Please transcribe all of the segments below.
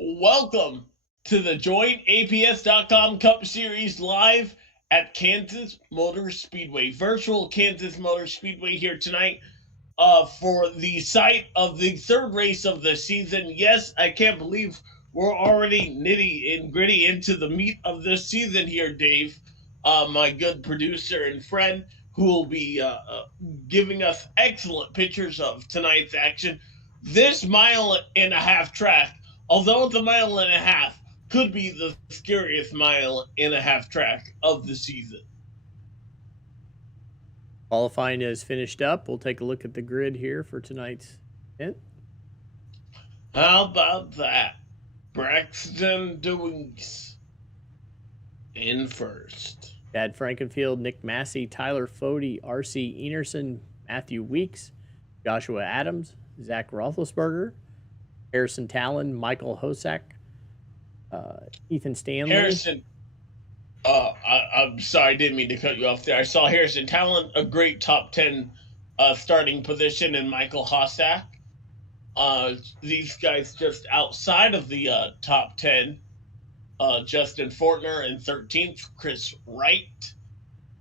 Welcome to the Joint APS.com Cup Series live at Kansas Motor Speedway, virtual Kansas Motor Speedway here tonight for the site of the third race of the season. Yes, I can't believe we're already nitty and gritty into the meat of this season here, Dave, my good producer and friend, who will be giving us excellent pictures of tonight's action. This mile and a half track, although it's a mile and a half, could be the scariest mile and a half track of the season. Qualifying is finished up. We'll take a look at the grid here for tonight's event. How about that? Braxton DeWeese in first. Chad Frankenfield, Nick Massey, Tyler Fody, R.C. Enerson, Matthew Weeks, Joshua Adams, Zach Roethlisberger, Harrison Talon, Michael Hosack, Ethan Stanley. Harrison, I'm sorry, I didn't mean to cut you off there. I saw Harrison Talon, a great top 10 starting position, and Michael Hosack. These guys just outside of the top 10. Justin Fortner in 13th, Chris Wright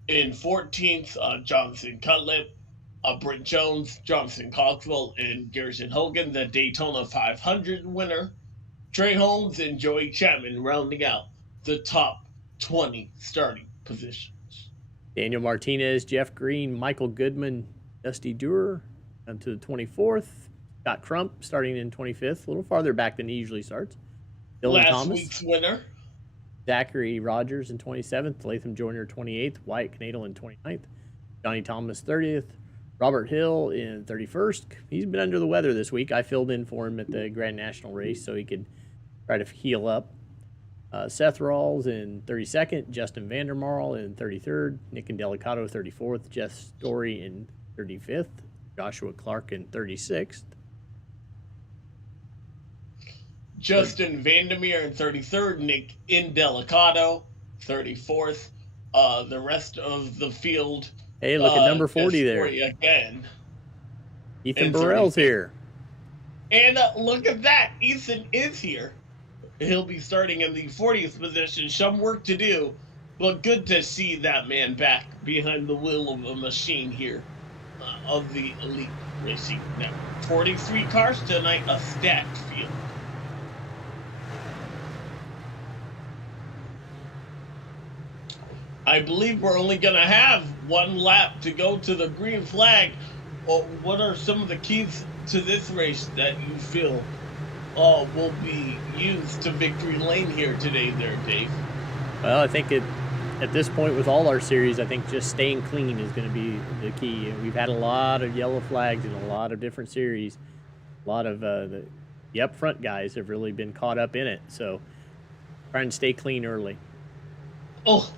in 14th, Jonathan Cutlip, Brent Jones, Jonathan Cogswell, and Garrison Hogan, the Daytona 500 winner. Trey Holmes and Joey Chapman rounding out the top 20 starting positions. Daniel Martinez, Jeff Green, Michael Goodman, Dusty Dewar down to the 24th. Scott Crump starting in 25th, a little farther back than he usually starts. Dylan Last Thomas, week's winner. Zachary Rogers in 27th, Latham Joyner 28th, Wyatt Knadel in 29th, Johnny Thomas 30th, Robert Hill in 31st. He's been under the weather this week. I filled in for him at the Grand National race so he could try to heal up. Seth Rawls in 32nd, Justin Vandermarl in 33rd, Nick Indelicato 34th, Jeff Story in 35th, Joshua Clark in 36th. Justin Vandermeer in 33rd, Nick Indelicato 34th. The rest of the field. Hey, look at number 40 there. Again. Ethan Burrell's here. And look at that. Ethan is here. He'll be starting in the 40th position. Some work to do, but good to see that man back behind the wheel of a machine here of the Elite Racing Network. 43 cars tonight, a stacked field. I believe we're only going to have one lap to go to the green flag. Well, what are some of the keys to this race that you feel will be used to victory lane here today there, Dave? Well, I think at this point with all our series, I think just staying clean is going to be the key. We've had a lot of yellow flags in a lot of different series. A lot of the up front guys have really been caught up in it. So trying to stay clean early. Oh,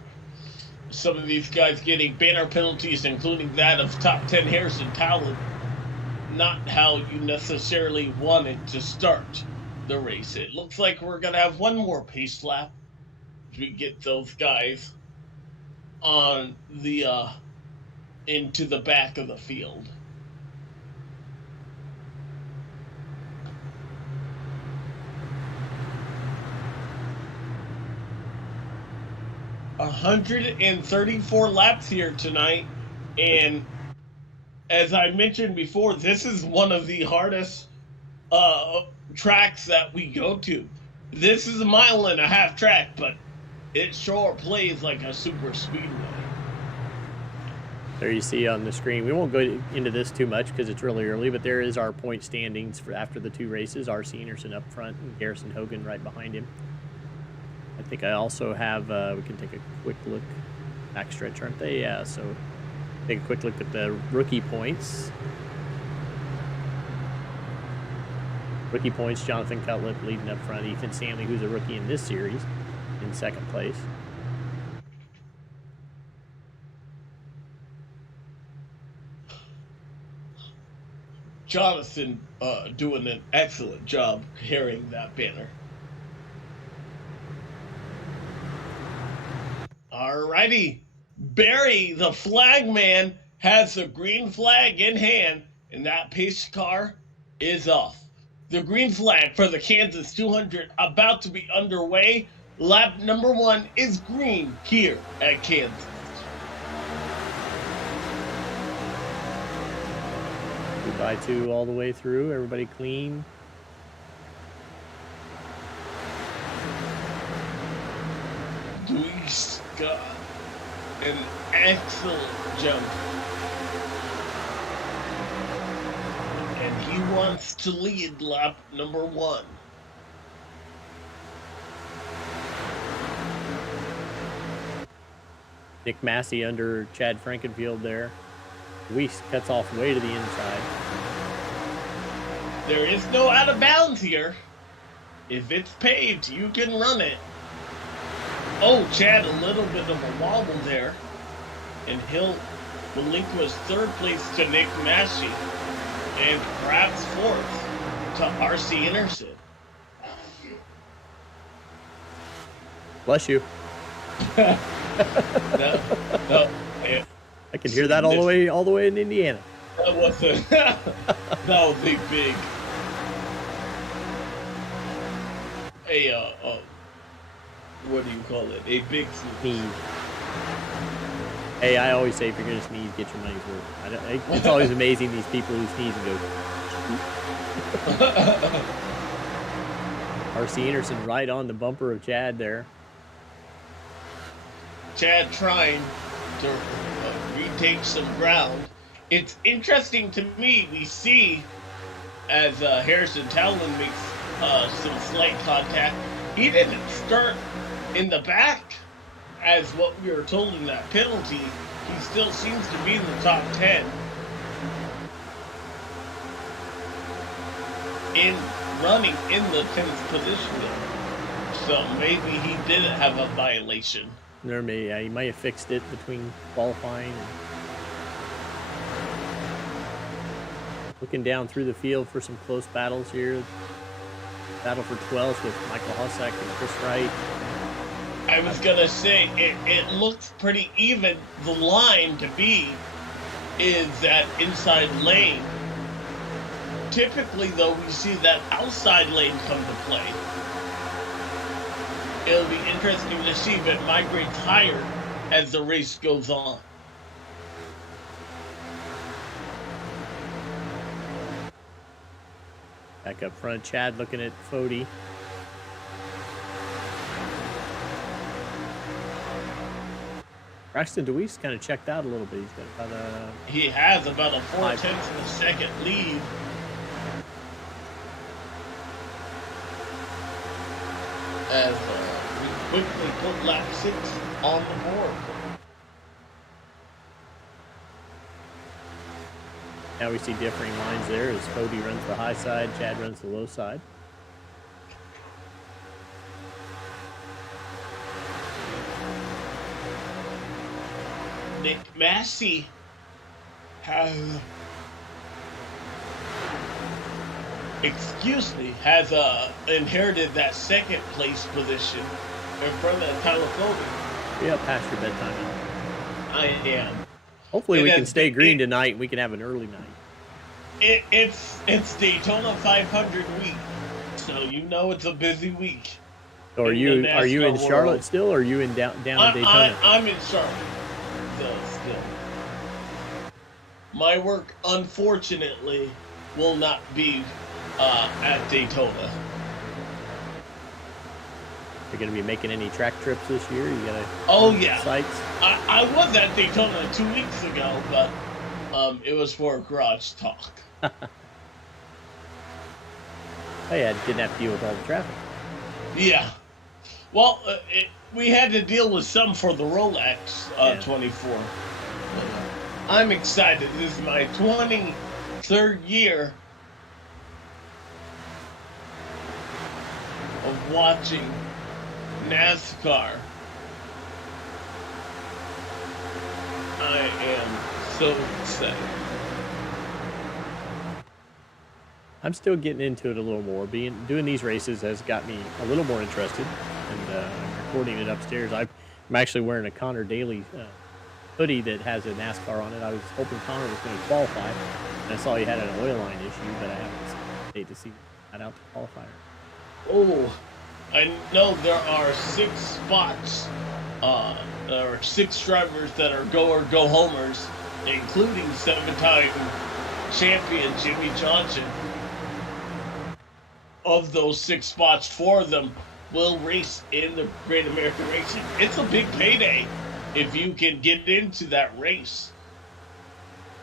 some of these guys getting banner penalties, including that of top 10 Harrison Talon. Not how you necessarily wanted to start the race. It looks like we're going to have one more pace lap as we get those guys on the into the back of the field. $134 laps here tonight, and as I mentioned before, this is one of the hardest tracks that we go to. This is a mile and a half track, but it sure plays like a super speedway. There you see on the screen. We won't go into this too much because it's really early, but there is our point standings for after the two races. R.C. Enerson up front and Garrison Hogan right behind him. I think I also have, we can take a quick look, backstretch, aren't they? Yeah, so take a quick look at the rookie points. Rookie points, Jonathan Cutlip leading up front. Ethan Stanley, who's a rookie in this series, in second place. Jonathan doing an excellent job carrying that banner. Alrighty, Barry, the flag man, has the green flag in hand, and that pace car is off. The green flag for the Kansas 200 about to be underway. Lap number 1 is green here at Kansas. Goodbye to all the way through. Everybody clean. Luis got an excellent jump. And he wants to lead lap number 1. Nick Massey under Chad Frankenfield there. Luis cuts off way to the inside. There is no out of bounds here. If it's paved, you can run it. Oh, Chad, a little bit of a wobble there. And he'll relinquish 3rd place to Nick Massey. And perhaps 4th to R.C. Anderson. Bless you. No, I can hear that all the way in Indiana. That was a big. What do you call it? A big sneeze. Hey, I always say if you're gonna sneeze, get your money's worth. It's always amazing these people who sneeze and go. R.C. Anderson right on the bumper of Chad there. Chad trying to retake some ground. It's interesting to me, we see as Harrison Talon makes some slight contact, he didn't start in the back as what we were told in that penalty. He still seems to be in the top 10. Running in the 10th position there. So maybe he didn't have a violation. He might have fixed it between qualifying and looking down through the field for some close battles here. Battle for 12th with Michael Hossack and Chris Wright. I was gonna say it looks pretty even. The line to be is that inside lane. Typically, though, we see that outside lane come to play. It'll be interesting to see if it migrates higher as the race goes on. Back up front, Chad looking at Fody. Braxton DeWeese kind of checked out a little bit. He's got about He has about a 4/10 of a second lead. As we quickly put lap 6 on the board. Now we see differing lines there as Cody runs the high side, Chad runs the low side. Nick Massey has inherited that 2nd place position in front of Tyler Cody. Yeah, past your bedtime hour. I am. Hopefully we can stay green tonight and we can have an early night. It's Daytona 500 week, so you know it's a busy week. So are you in Charlotte still, or are you down in Daytona? I'm in Charlotte. Still. My work, unfortunately, will not be at Daytona. You're going to be making any track trips this year? You got sites? I was at Daytona 2 weeks ago, but it was for a garage talk. Didn't have to deal with all the traffic. Yeah. Well, we had to deal with some for the Rolex 24. I'm excited. This is my 23rd year of watching NASCAR. I am so excited. I'm still getting into it a little more. Doing these races has got me a little more interested, and I'm recording it upstairs. I'm actually wearing a Connor Daly hoodie that has a NASCAR on it. I was hoping Connor was going to qualify, and I saw he had an oil line issue, but I haven't stayed to see Not out the qualifier. Oh, I know there are 6 spots. There are 6 drivers that are go homers, including 7-time champion Jimmy Johnson. Of those 6 spots, 4 of them will race in the Great American Racing. It's a big payday if you can get into that race.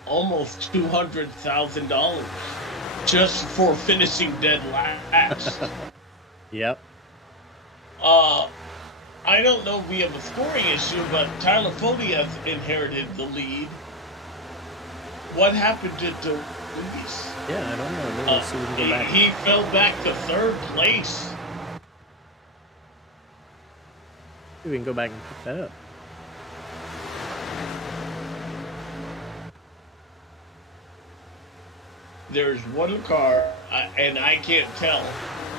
Almost $200,000 just for finishing dead last. Yep. I don't know if we have a scoring issue, but Tyler Fody has inherited the lead. What happened to Luis? Yeah, I don't know. Let's see if we can go back. He fell back to 3rd place. See if we can go back and pick that up. There's one car, and I can't tell.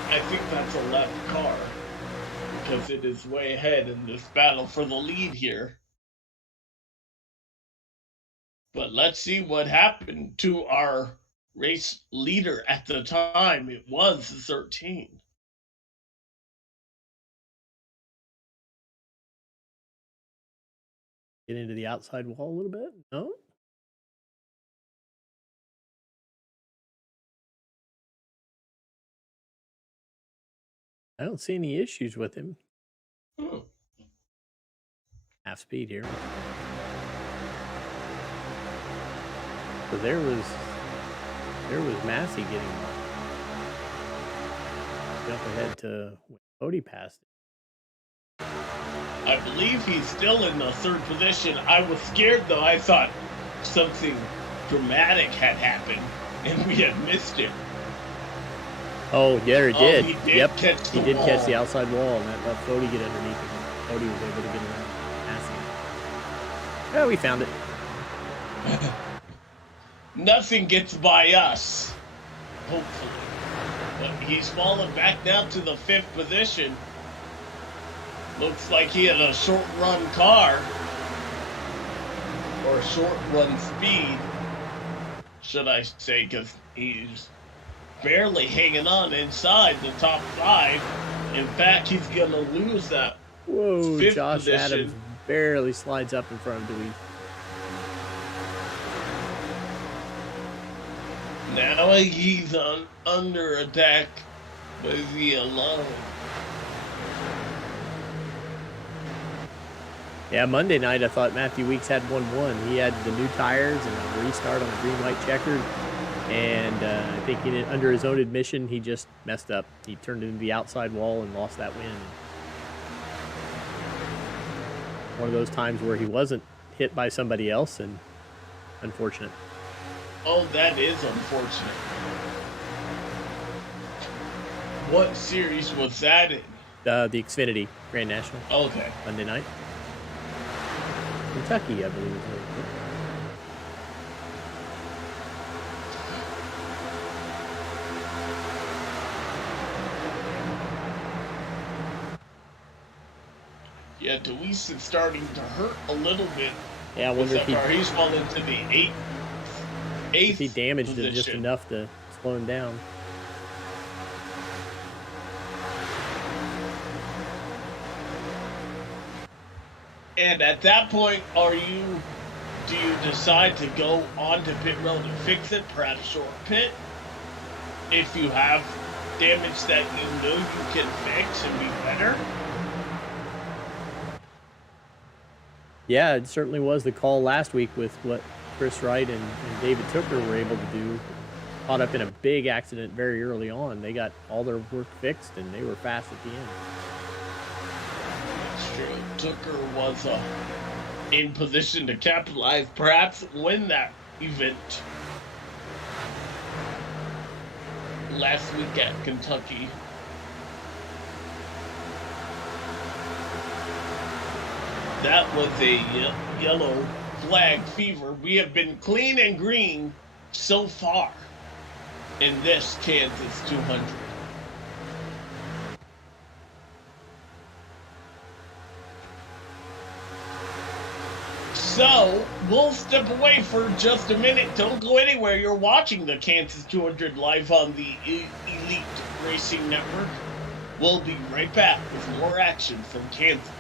I think that's a left car because it is way ahead in this battle for the lead here. But let's see what happened to our race leader at the time. It was 13. Get into the outside wall a little bit. No? I don't see any issues with him. Half speed here. So there was Massey getting jump ahead to when Cody passed it. I believe he's still in the 3rd position. I was scared though. I thought something dramatic had happened and we had missed it. Oh, yeah, he did. He did catch the wall. Catch the outside wall, and that let Cody get underneath it. Cody was able to get around Massey. Yeah, we found it. Nothing gets by us, hopefully. But he's fallen back down to the 5th position. Looks like he had a short run car. Or short run speed, should I say, because he's barely hanging on inside the top 5. In fact, he's going to lose that 5th Josh position. Adams barely slides up in front of Dewey. Now he's under attack by the alone. Yeah, Monday night I thought Matthew Weeks had 1-1. He had the new tires and a restart on the green-white checkered. And I think under his own admission, he just messed up. He turned into the outside wall and lost that win. One of those times where he wasn't hit by somebody else, and unfortunate. Oh, that is unfortunate. What series was that in? The Xfinity Grand National. Okay. Monday night. Kentucky, I believe. Yeah, Deweese is starting to hurt a little bit. Yeah, I wonder if he's fallen to the 8th if he damaged position. it just enough to slow him down. And at that point, do you decide to go on to pit road and fix it, perhaps short pit? If you have damage that you know you can fix and be better? Yeah, it certainly was the call last week with what Chris Wright and David Tooker were able to do. Caught up in a big accident very early on. They got all their work fixed, and they were fast at the end. That's true. Tooker was in position to capitalize, perhaps win that event last week at Kentucky. That was a yellow flag fever. We have been clean and green so far in this Kansas 200. So, we'll step away for just a minute. Don't go anywhere. You're watching the Kansas 200 live on the Elite Racing Network. We'll be right back with more action from Kansas.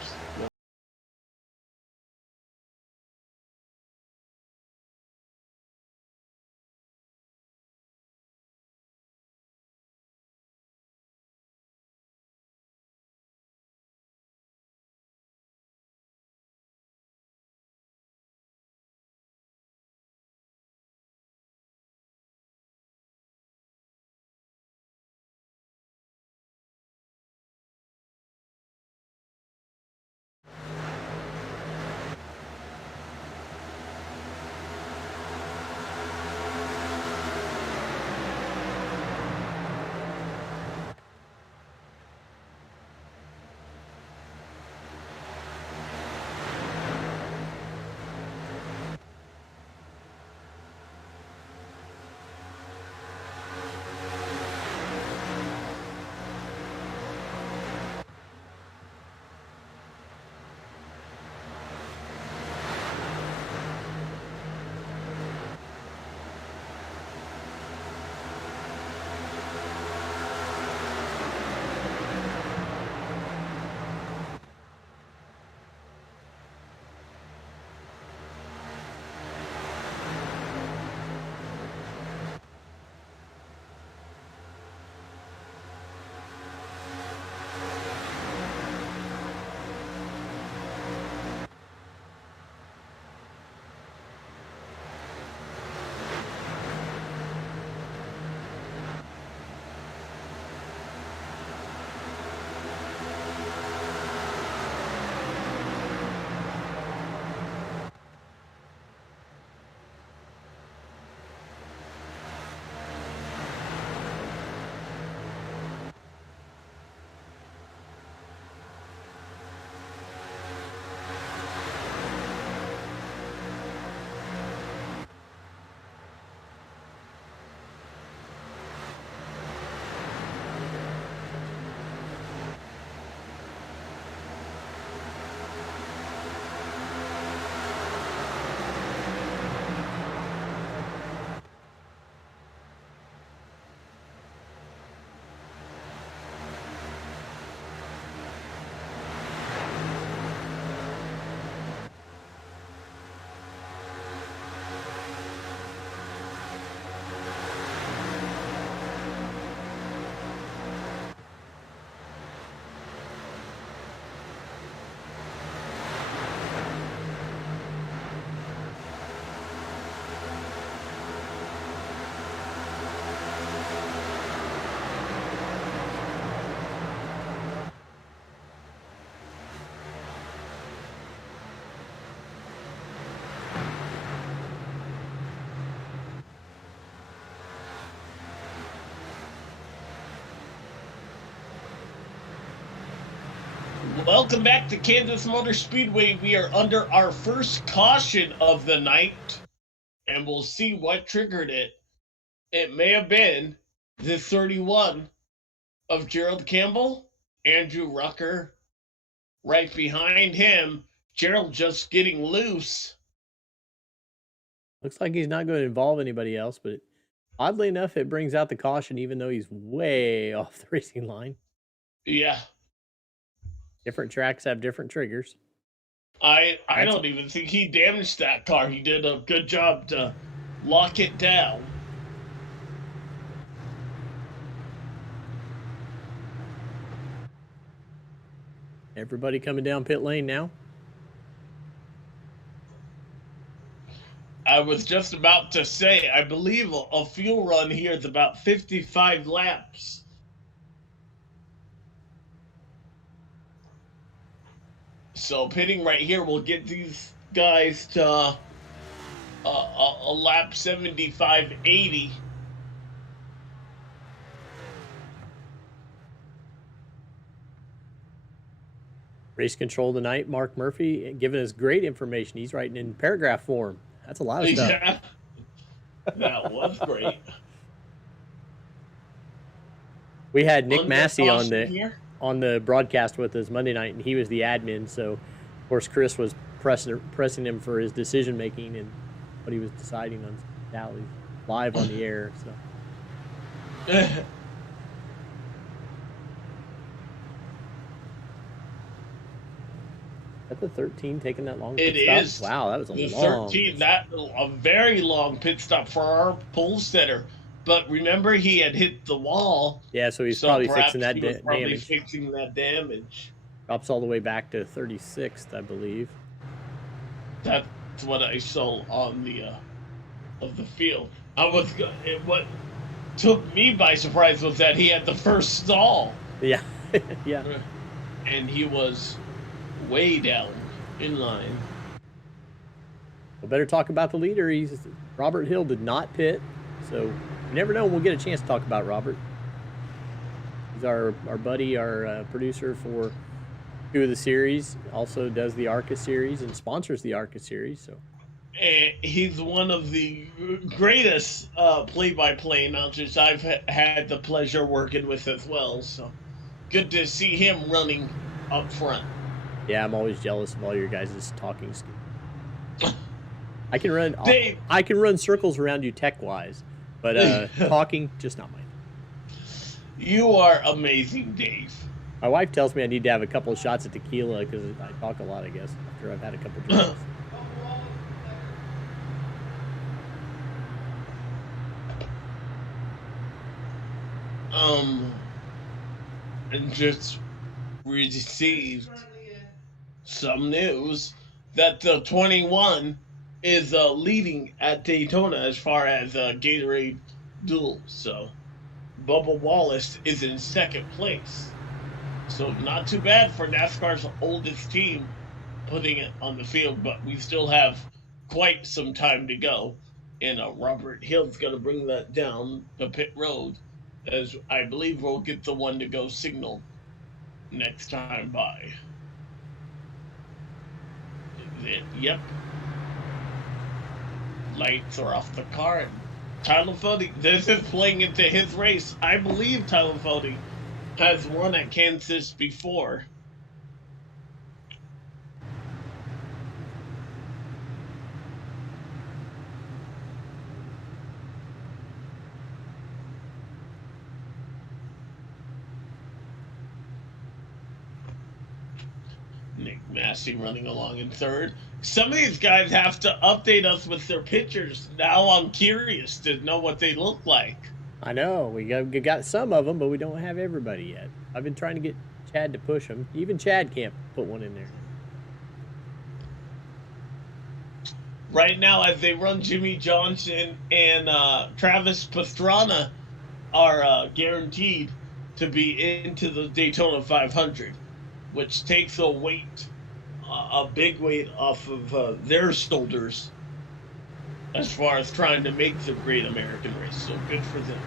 Welcome back to Kansas Motor Speedway. We are under our first caution of the night, and we'll see what triggered it. It may have been the 31 of Gerald Campbell, Andrew Rucker right behind him. Gerald just getting loose. Looks like he's not going to involve anybody else, but oddly enough, it brings out the caution even though he's way off the racing line. Yeah. Different tracks have different triggers. I don't even think he damaged that car. He did a good job to lock it down. Everybody coming down pit lane now. I was just about to say, I believe a fuel run here is about 55 laps. So pitting right here will get these guys to a lap 75-80. Race control tonight, Mark Murphy giving us great information. He's writing in paragraph form. That's a lot of stuff. Yeah. That was great. We had Nick Massey on the broadcast with us Monday night, and he was the admin. So, of course, Chris was pressing him for his decision making and what he was deciding on tallies live on the air. So. Is that the 13 taking that long pit stop? It is. Wow, that was the long 13. That a very long pit stop for our pole setter. But remember, he had hit the wall. Yeah, so he's probably fixing that damage. Fixing that damage. Drops all the way back to 36th, I believe. That's what I saw on the of the field. What took me by surprise was that he had the first stall. Yeah, yeah. And he was way down in line. Well, better talk about the leader. Robert Hill did not pit, so you never know. We'll get a chance to talk about Robert. He's our buddy, our producer for 2 of the series. Also does the ARCA series and sponsors the ARCA series. So he's one of the greatest play-by-play announcers I've had the pleasure working with as well. So good to see him running up front. Yeah, I'm always jealous of all your guys' talking skills. I can run circles around you tech-wise, but talking, just not mine. You are amazing, Dave. My wife tells me I need to have a couple of shots of tequila because I talk a lot, I guess, after I've had a couple of drinks. And just received some news that the 21 is leading at Daytona as far as Gatorade duels. So Bubba Wallace is in second place. So not too bad for NASCAR's oldest team putting it on the field, but we still have quite some time to go. And Robert Hill's going to bring that down the pit road, as I believe we'll get the one to go signal next time by. Yep. Lights are off the car. And Tyler Fody, this is playing into his race. I believe Tyler Fody has won at Kansas before. Nick Massey running along in third. Some of these guys have to update us with their pictures. Now I'm curious to know what they look like. I know. We got some of them, but we don't have everybody yet. I've been trying to get Chad to push them. Even Chad can't put one in there. Right now, as they run, Jimmy Johnson and Travis Pastrana are guaranteed to be into the Daytona 500, which takes a big weight off of their shoulders as far as trying to make the Great American Race. So good for them.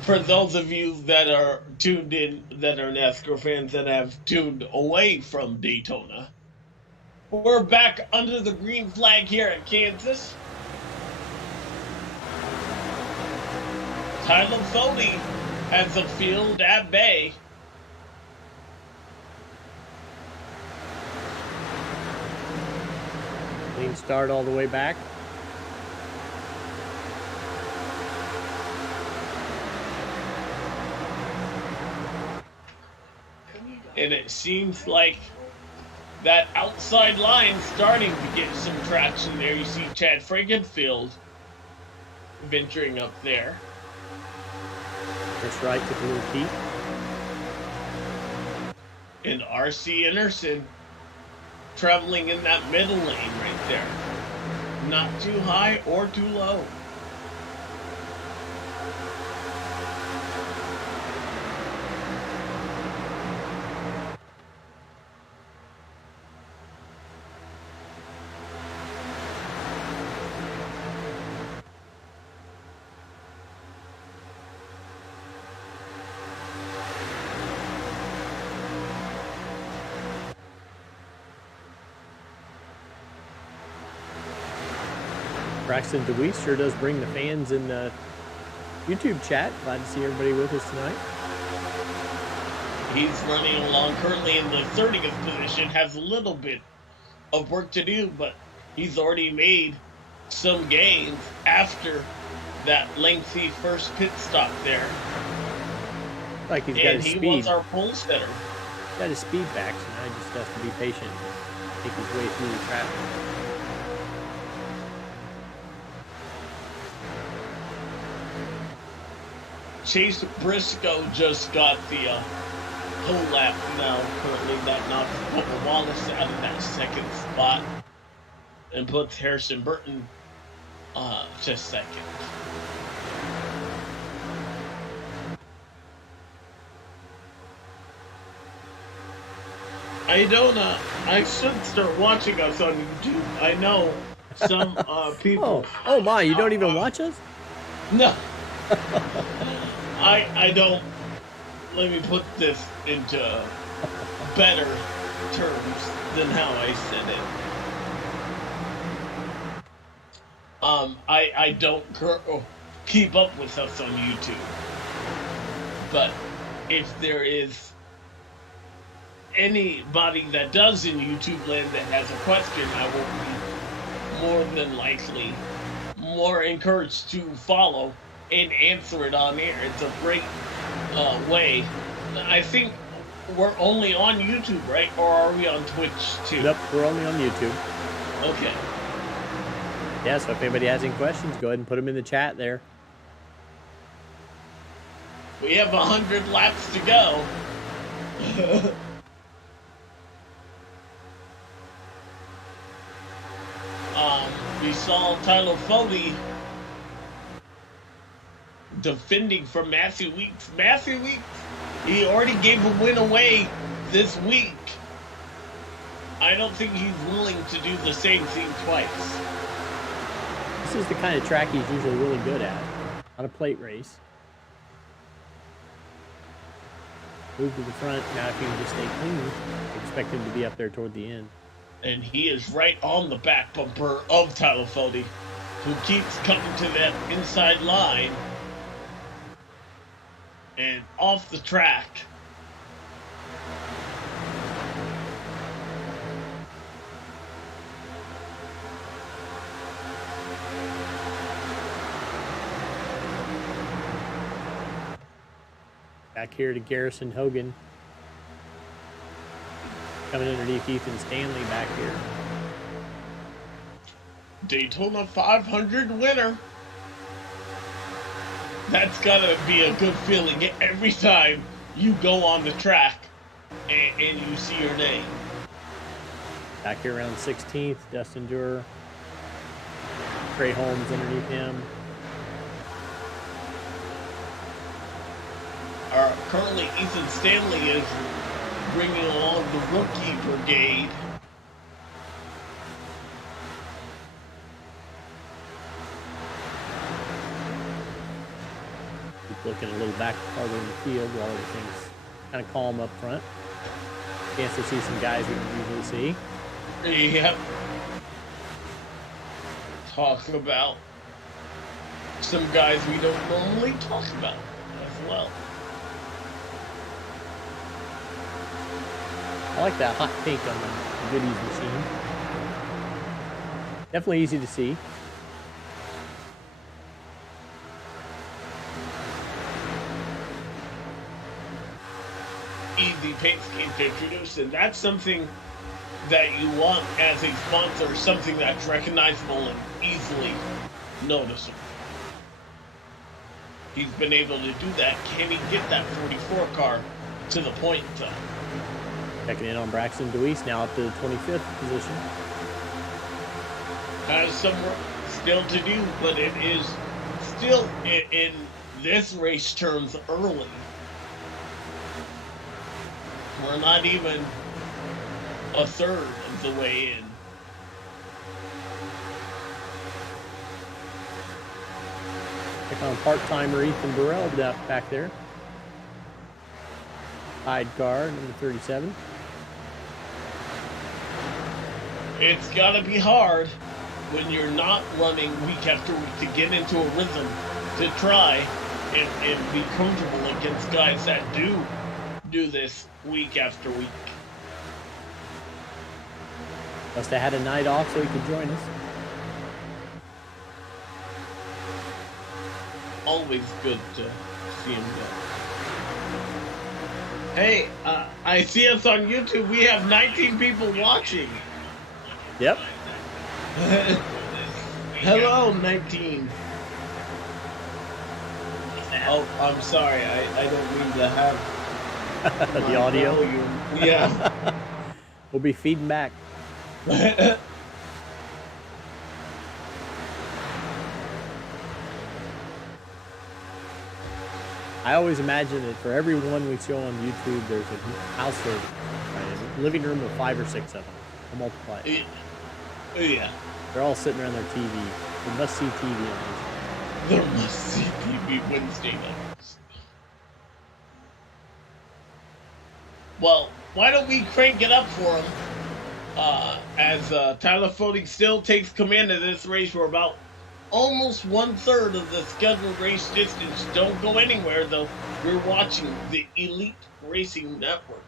For those of you that are tuned in, that are NASCAR fans that have tuned away from Daytona, we're back under the green flag here at Kansas. Tyler Fody has the field at bay. Clean start all the way back. And it seems like that outside line starting to get some traction there. You see Chad Frankenfield venturing up there. That's right, took a little peek. And R.C. Anderson traveling in that middle lane right there. Not too high or too low. Braxton DeWeese sure does bring the fans in the YouTube chat. Glad to see everybody with us tonight. He's running along currently in the 30th position, has a little bit of work to do, but he's already made some gains after that lengthy first pit stop there. Like he's got his speed. And he was our pole setter. He's got his speed back, so now he just has to be patient and take his way through the traffic. Chase Briscoe just got the whole lap now. Currently, that knocks Bubba Wallace out of that second spot and puts Harrison Burton just second. I should start watching us on YouTube. I know some people. Oh my, you don't even watch us? No. I don't. Let me put this into better terms than how I said it. I don't keep up with us on YouTube. But if there is anybody that does in YouTube land that has a question, I will be more than likely more encouraged to follow and answer it on air. It's a great way. I think we're only on YouTube, right? Or are we on Twitch too? Nope, we're only on YouTube. Okay. Yeah, so if anybody has any questions, go ahead and put them in the chat there. We have 100 laps to go. We saw Tyler Foley defending from Matthew Weeks. Matthew Weeks, he already gave a win away this week. I don't think he's willing to do the same thing twice. This is the kind of track he's usually really good at. Not a plate race. Move to the front. Now if he can just stay clean, expect him to be up there toward the end. And he is right on the back bumper of Tyler Foley, who keeps coming to that inside line and off the track. Back here to Garrison Hogan. Coming underneath Ethan Stanley back here. Daytona 500 winner. That's gotta be a good feeling every time you go on the track and you see your name. Back here around 16th, Dustin Durer. Trey Holmes underneath him. Currently, Ethan Stanley is bringing along the rookie brigade. Keep looking a little back farther in the field while everything's kind of calm up front. Chance to see some guys we don't usually see. Yep. Talk about some guys we don't normally talk about as well. I like that hot pink on the goodies machine. Definitely easy to see. Easy paint scheme to introduce, and that's something that you want as a sponsor, something that's recognizable and easily noticeable. He's been able to do that. Can he get that 44 car to the point in time? Checking in on Braxton Deweese, now up to the 25th position. Has some work still to do, but it is still in this race terms early. We're not even a third of the way in. Check on part-timer Ethan Burrell back there. Hide car, number 37. It's got to be hard when you're not running week after week to get into a rhythm to try and be comfortable against guys that do do this week after week. Must have had a night off so he could join us. Always good to see him go. Hey, I see us on YouTube. We have 19 people watching. Yep. Hello, 19. Oh, I'm sorry. I don't mean to have The audio. volume. Yeah. We'll be feeding back. I always imagine that for every one we show on YouTube, there's a house of, a living room of 5 or 6 of them. I'll multiply it. Yeah. They're all sitting around their TV. They must see TV on Wednesday. There must see TV Wednesday nights. Well, why don't we crank it up for him? As Tyler Foding still takes command of this race. We're about almost 1/3 of the scheduled race distance. Don't go anywhere, though. You're watching the Elite Racing Network.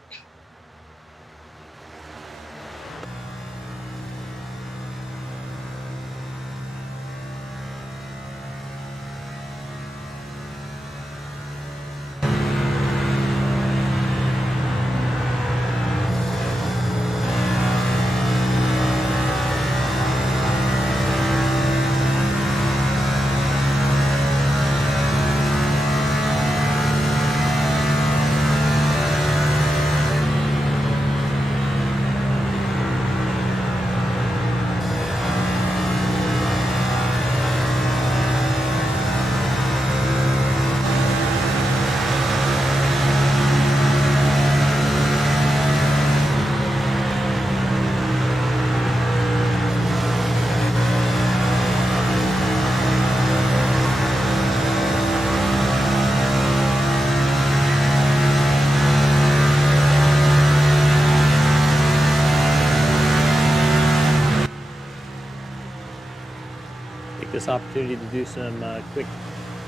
This opportunity to do some quick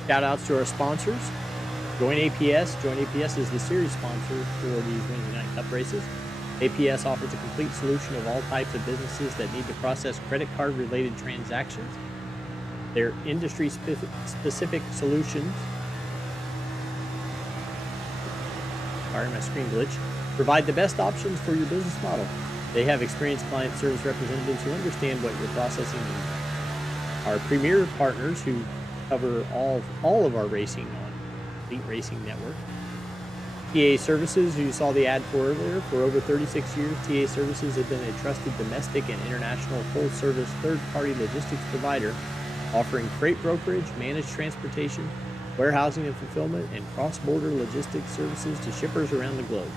shout outs to our sponsors. Join APS. Join APS is the series sponsor for these Wednesday night cup races. APS offers a complete solution of all types of businesses that need to process credit card related transactions. Their industry specific solutions, sorry, my screen glitch, provide the best options for your business model. They have experienced client service representatives who understand what your processing needs. Our premier partners who cover all of our racing on Elite Racing Network. TA Services, who you saw the ad for earlier, for over 36 years, TA Services has been a trusted domestic and international full-service third-party logistics provider, offering freight brokerage, managed transportation, warehousing and fulfillment, and cross-border logistics services to shippers around the globe.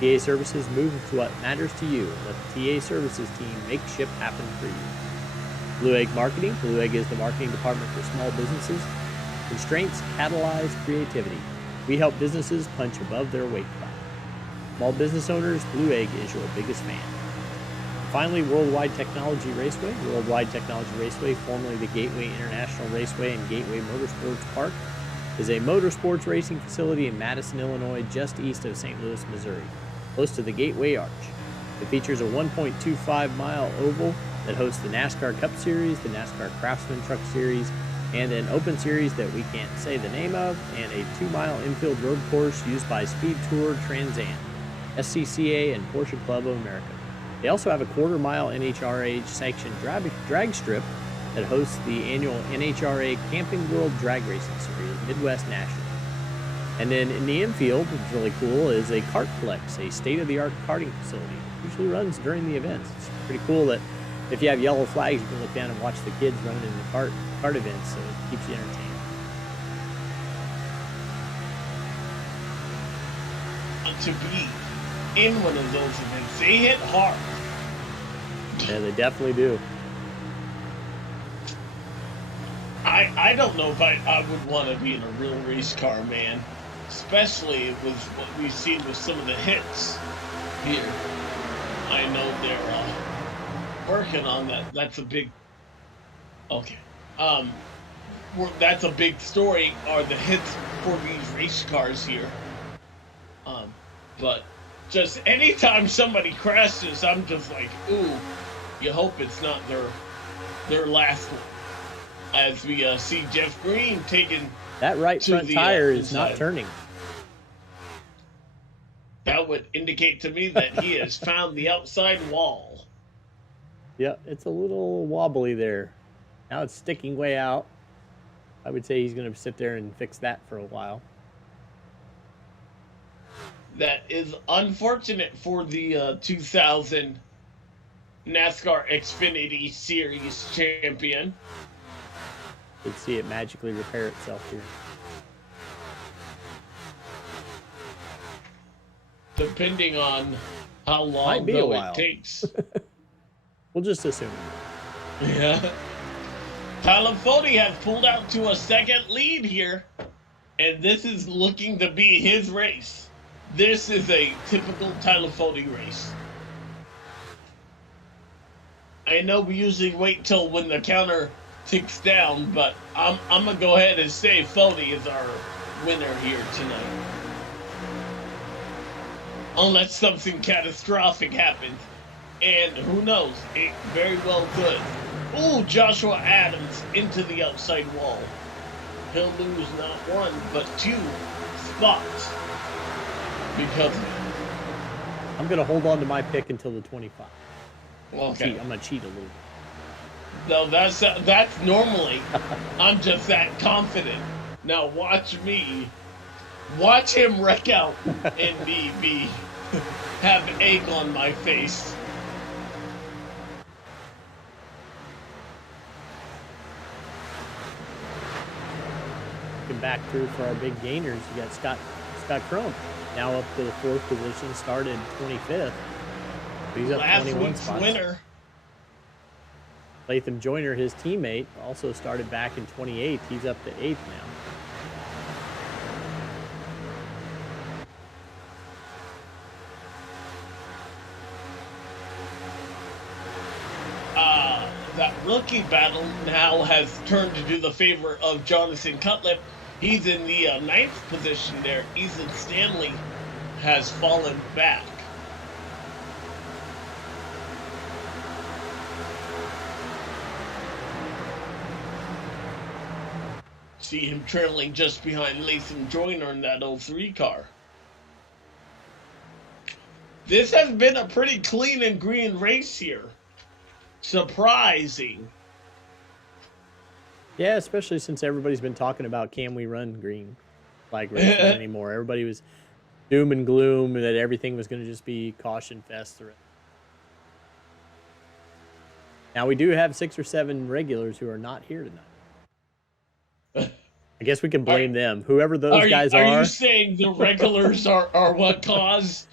TA Services moves to what matters to you. Let the TA Services team make ship happen for you. Blue Egg Marketing. Blue Egg is the marketing department for small businesses. Constraints catalyze creativity. We help businesses punch above their weight class. Small business owners, Blue Egg is your biggest fan. And finally, Worldwide Technology Raceway. Worldwide Technology Raceway, formerly the Gateway International Raceway and Gateway Motorsports Park, is a motorsports racing facility in Madison, Illinois, just east of St. Louis, Missouri, close to the Gateway Arch. It features a 1.25-mile oval that hosts the NASCAR Cup Series, the NASCAR Craftsman Truck Series, and an open series that we can't say the name of, and a 2-mile infield road course used by Speed Tour Trans Am, SCCA, and Porsche Club of America. They also have a quarter-mile NHRA sanctioned drag strip that hosts the annual NHRA Camping World Drag Racing Series, Midwest National. And then in the infield, which is really cool, is a Kartplex, a state-of-the-art karting facility. It usually runs during the events. It's pretty cool that if you have yellow flags, you can look down and watch the kids running in the kart events, so it keeps you entertained. To be in one of those events, they hit hard. Yeah, they definitely do. I don't know if I would want to be in a real race car, man. Especially with what we've seen with some of the hits here. I know they're working on that. That's a big... Okay. That's a big story, are the hits for these race cars here. But just anytime somebody crashes, I'm just like, ooh, you hope it's not their last one. As we see Jeff Green taken that right to front the tire is inside. not turning. That would indicate to me that he has found the outside wall. Yeah, it's a little wobbly there. Now it's sticking way out. I would say he's going to sit there and fix that for a while. That is unfortunate for the 2000 NASCAR Xfinity Series champion. Let's see it magically repair itself here. Depending on how long Might be a while. it takes. We'll just assume. Yeah. Talafoni has pulled out to a second lead here, and this is looking to be his race. This is a typical Talafoni race. I know we usually wait till when the counter ticks down, but I'm gonna go ahead and say Fodi is our winner here tonight. Unless something catastrophic happens. And who knows, it very well could. Ooh, Joshua Adams into the outside wall. He'll lose not one, but 2 spots because of it. I'm going to hold on to my pick until the 25. Okay. I'm going to cheat a little bit. No, that's normally. I'm just that confident. Now watch me. Watch him wreck out and me have egg on my face. Looking back through for our big gainers, you got Scott Crump now up to the 4th position, started 25th. He's up Last 21 week's spots. winner. Latham Joyner, his teammate, also started back in 28th. He's up to 8th now. That rookie battle now has turned to do the favor of Jonathan Cutlip. He's in the 9th position there. Ethan Stanley has fallen back. See him trailing just behind Latham Joyner in that 03 car. This has been a pretty clean and green race here. Surprising. Yeah, especially since everybody's been talking about can we run green flag racing anymore. Everybody was doom and gloom that everything was going to just be caution fest. Now we do have 6 or 7 regulars who are not here tonight. I guess we can blame them. Whoever those guys are. Are you saying the regulars are what caused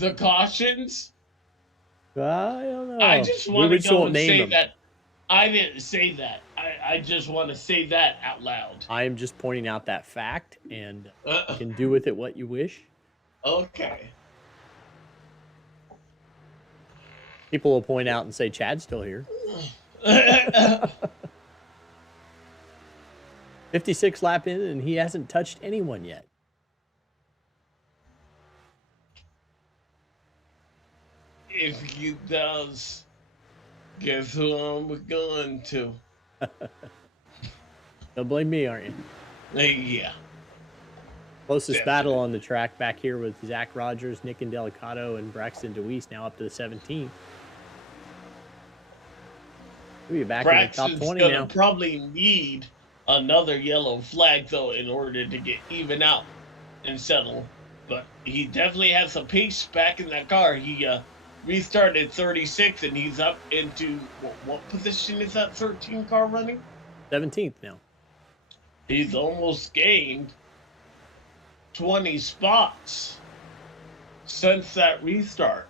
the cautions? I don't know. I just want to go and say them. that. I didn't say that. I just want to say that out loud. I am just pointing out that fact, and you can do with it what you wish. Okay. People will point out and say, Chad's still here. 56 lap in, and he hasn't touched anyone yet. If he does, guess who I'm going to? Don't blame me, aren't you? Yeah. Closest battle on the track back here with Zach Rogers, Nick Indelicato, and Braxton DeWeese now up to the 17th. We'll be back Braxton's in the top 20 gonna now. probably need another yellow flag, though, in order to get even out and settle. But he definitely has some pace back in that car. He restarted 36, and he's up into, what position is that 13 car running? 17th now. He's almost gained 20 spots since that restart.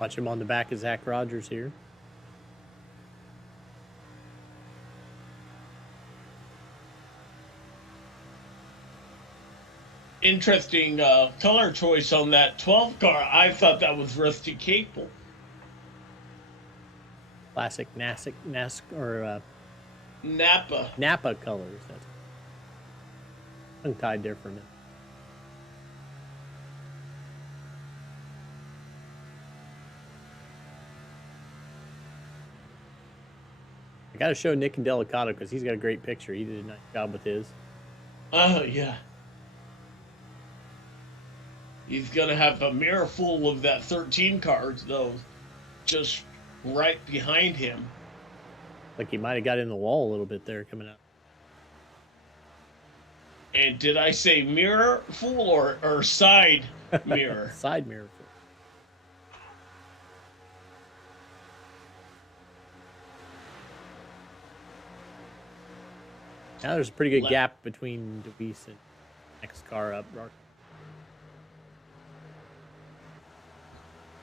Watch him on the back of Zach Rogers here. Interesting color choice on that 12 car. I thought that was Rusty Capel. Classic NASCAR or Napa. Napa colors. That's tongue-tied there for a minute. I got to show Nick and Delicato because he's got a great picture. He did a nice job with his. Oh, yeah. He's going to have a mirror full of that 13 cards, though, just right behind him. Like he might have got in the wall a little bit there coming out. And did I say mirror full or side mirror? Side mirror full. Now there's a pretty good gap between DeWeese and next car up.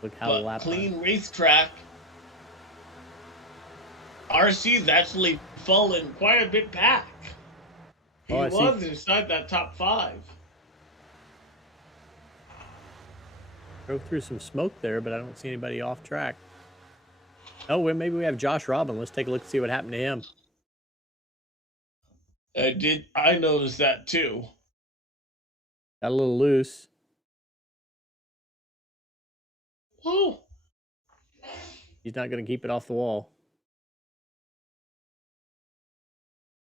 Look how the lap clean racetrack. RC's actually fallen quite a bit back. He was inside that top 5. Drove through some smoke there, but I don't see anybody off track. Oh, well, maybe we have Josh Robin. Let's take a look and see what happened to him. I noticed that too. Got a little loose. Oh. He's not going to keep it off the wall.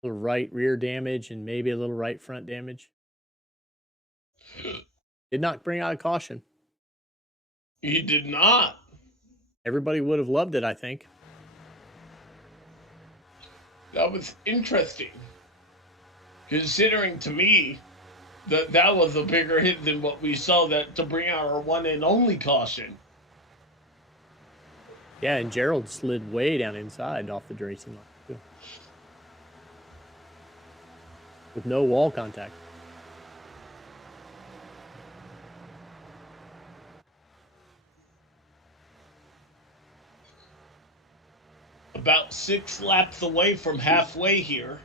A little right rear damage and maybe a little right front damage. Did not bring out a caution. He did not. Everybody would have loved it, I think. That was interesting. Considering to me that was a bigger hit than what we saw to bring out our one and only caution. Yeah, and Gerald slid way down inside off the racing line too. With no wall contact. About 6 laps away from halfway here.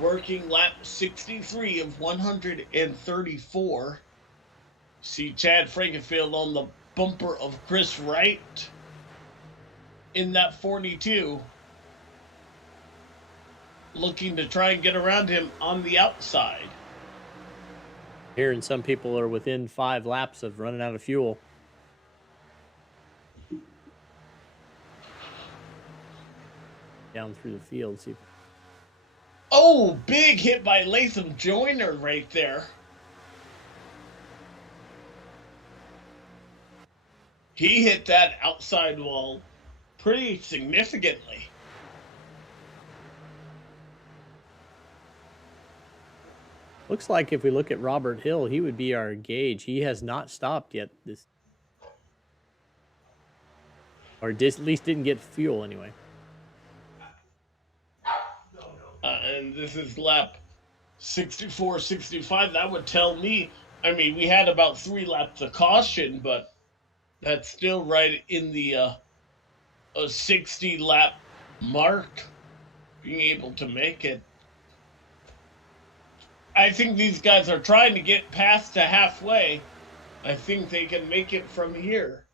Working lap 63 of 134. See Chad Frankenfield on the bumper of Chris Wright in that 42. Looking to try and get around him on the outside. Hearing some people are within 5 laps of running out of fuel. Down through the field. See. Oh, big hit by Latham Joyner right there. He hit that outside wall pretty significantly. Looks like if we look at Robert Hill, he would be our gauge. He has not stopped yet. Or at least didn't get fuel anyway. And this is lap 64, 65. That would tell me, I mean, we had about 3 laps of caution, but that's still right in the a 60 lap mark, being able to make it. I think these guys are trying to get past to halfway. I think they can make it from here.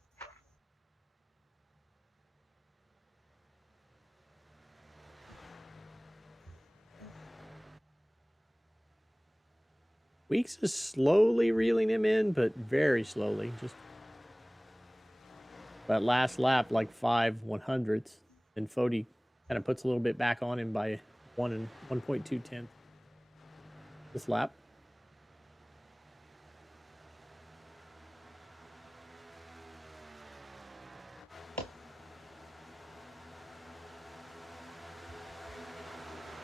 Weeks is slowly reeling him in, but very slowly. Just that last lap, like 5/100ths, and Fody kind of puts a little bit back on him by 1.2 tenths this lap.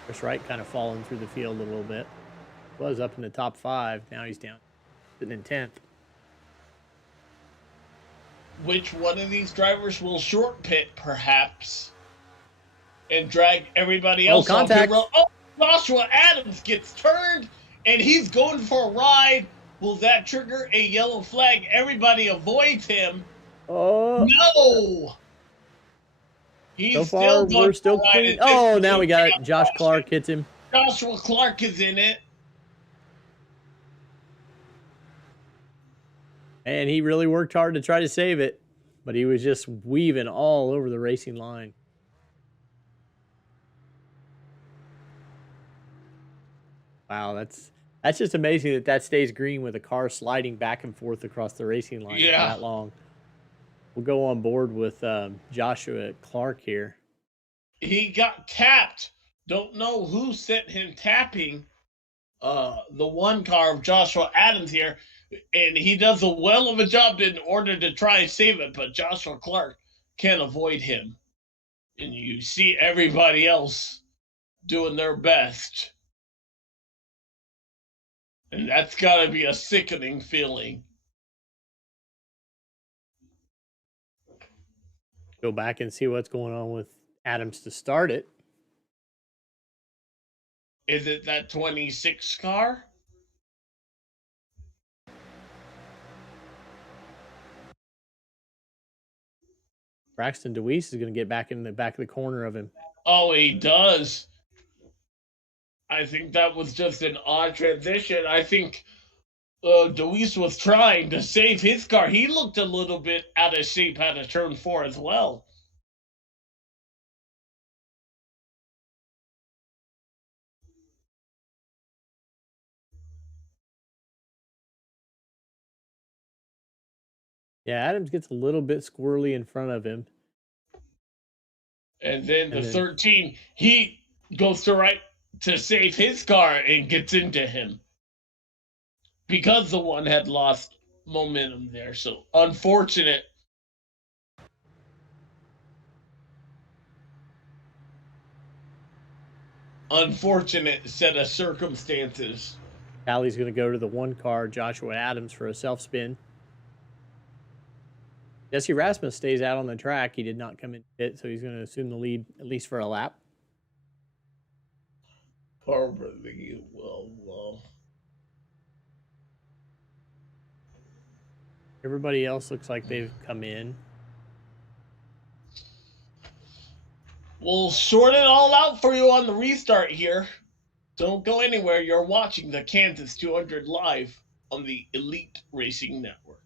Chris Wright kind of falling through the field a little bit. Was up in the top 5. Now he's down, sitting in 10th. Which one of these drivers will short pit, perhaps, and drag everybody else off the road? Oh, Joshua Adams gets turned, and he's going for a ride. Will that trigger a yellow flag? Everybody avoids him. Oh no! He's so far, we're still clean. Oh, now we got it. Josh Clark hits him. Joshua Clark is in it. And he really worked hard to try to save it, but he was just weaving all over the racing line. Wow, that's just amazing that stays green with a car sliding back and forth across the racing line for Yeah. that long. We'll go on board with Joshua Clark here. He got tapped. Don't know who sent him tapping the one car of Joshua Adams here, and he does a well of a job in order to try and save it, but Joshua Clark can't avoid him. And you see everybody else doing their best. And that's got to be a sickening feeling. Go back and see what's going on with Adams to start it. Is it that 26 car? Braxton DeWeese is going to get back in the back of the corner of him. Oh, he does. I think that was just an odd transition. I think DeWeese was trying to save his car. He looked a little bit out of shape out of turn 4 as well. Yeah, Adams gets a little bit squirrely in front of him. And then the 13, he goes to save his car and gets into him. Because the one had lost momentum there. So unfortunate. Unfortunate set of circumstances. Allie's going to go to the one car, Joshua Adams, for a self spin. Jesse Rasmus stays out on the track. He did not come in pit, so he's going to assume the lead at least for a lap. Well. Everybody else looks like they've come in. We'll sort it all out for you on the restart here. Don't go anywhere. You're watching the Kansas 200 live on the Elite Racing Network.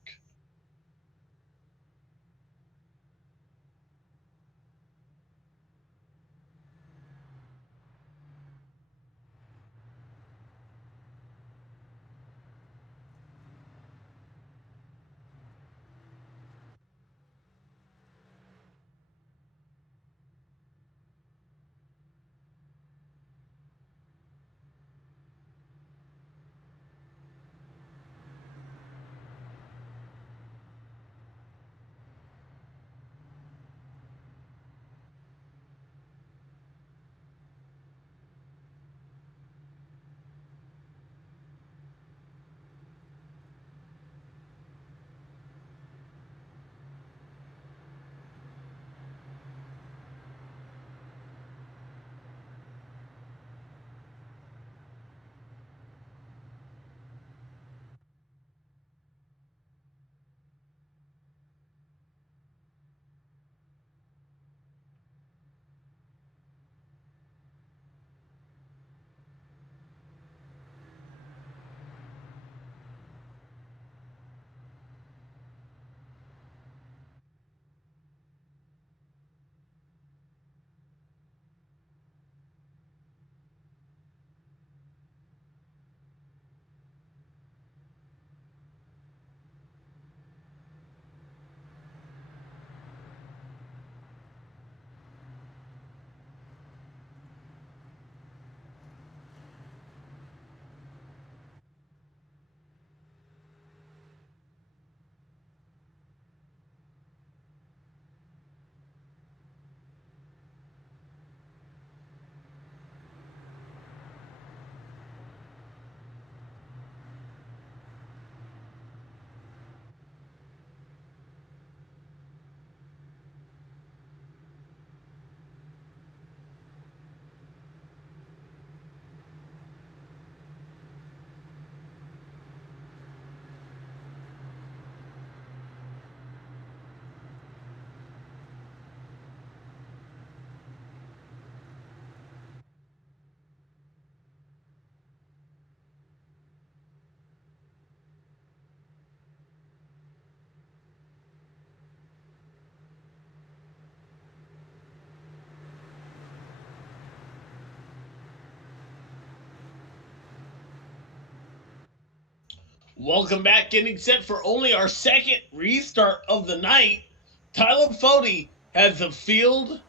Welcome back, getting set for only our second restart of the night. Tyler Fody has the field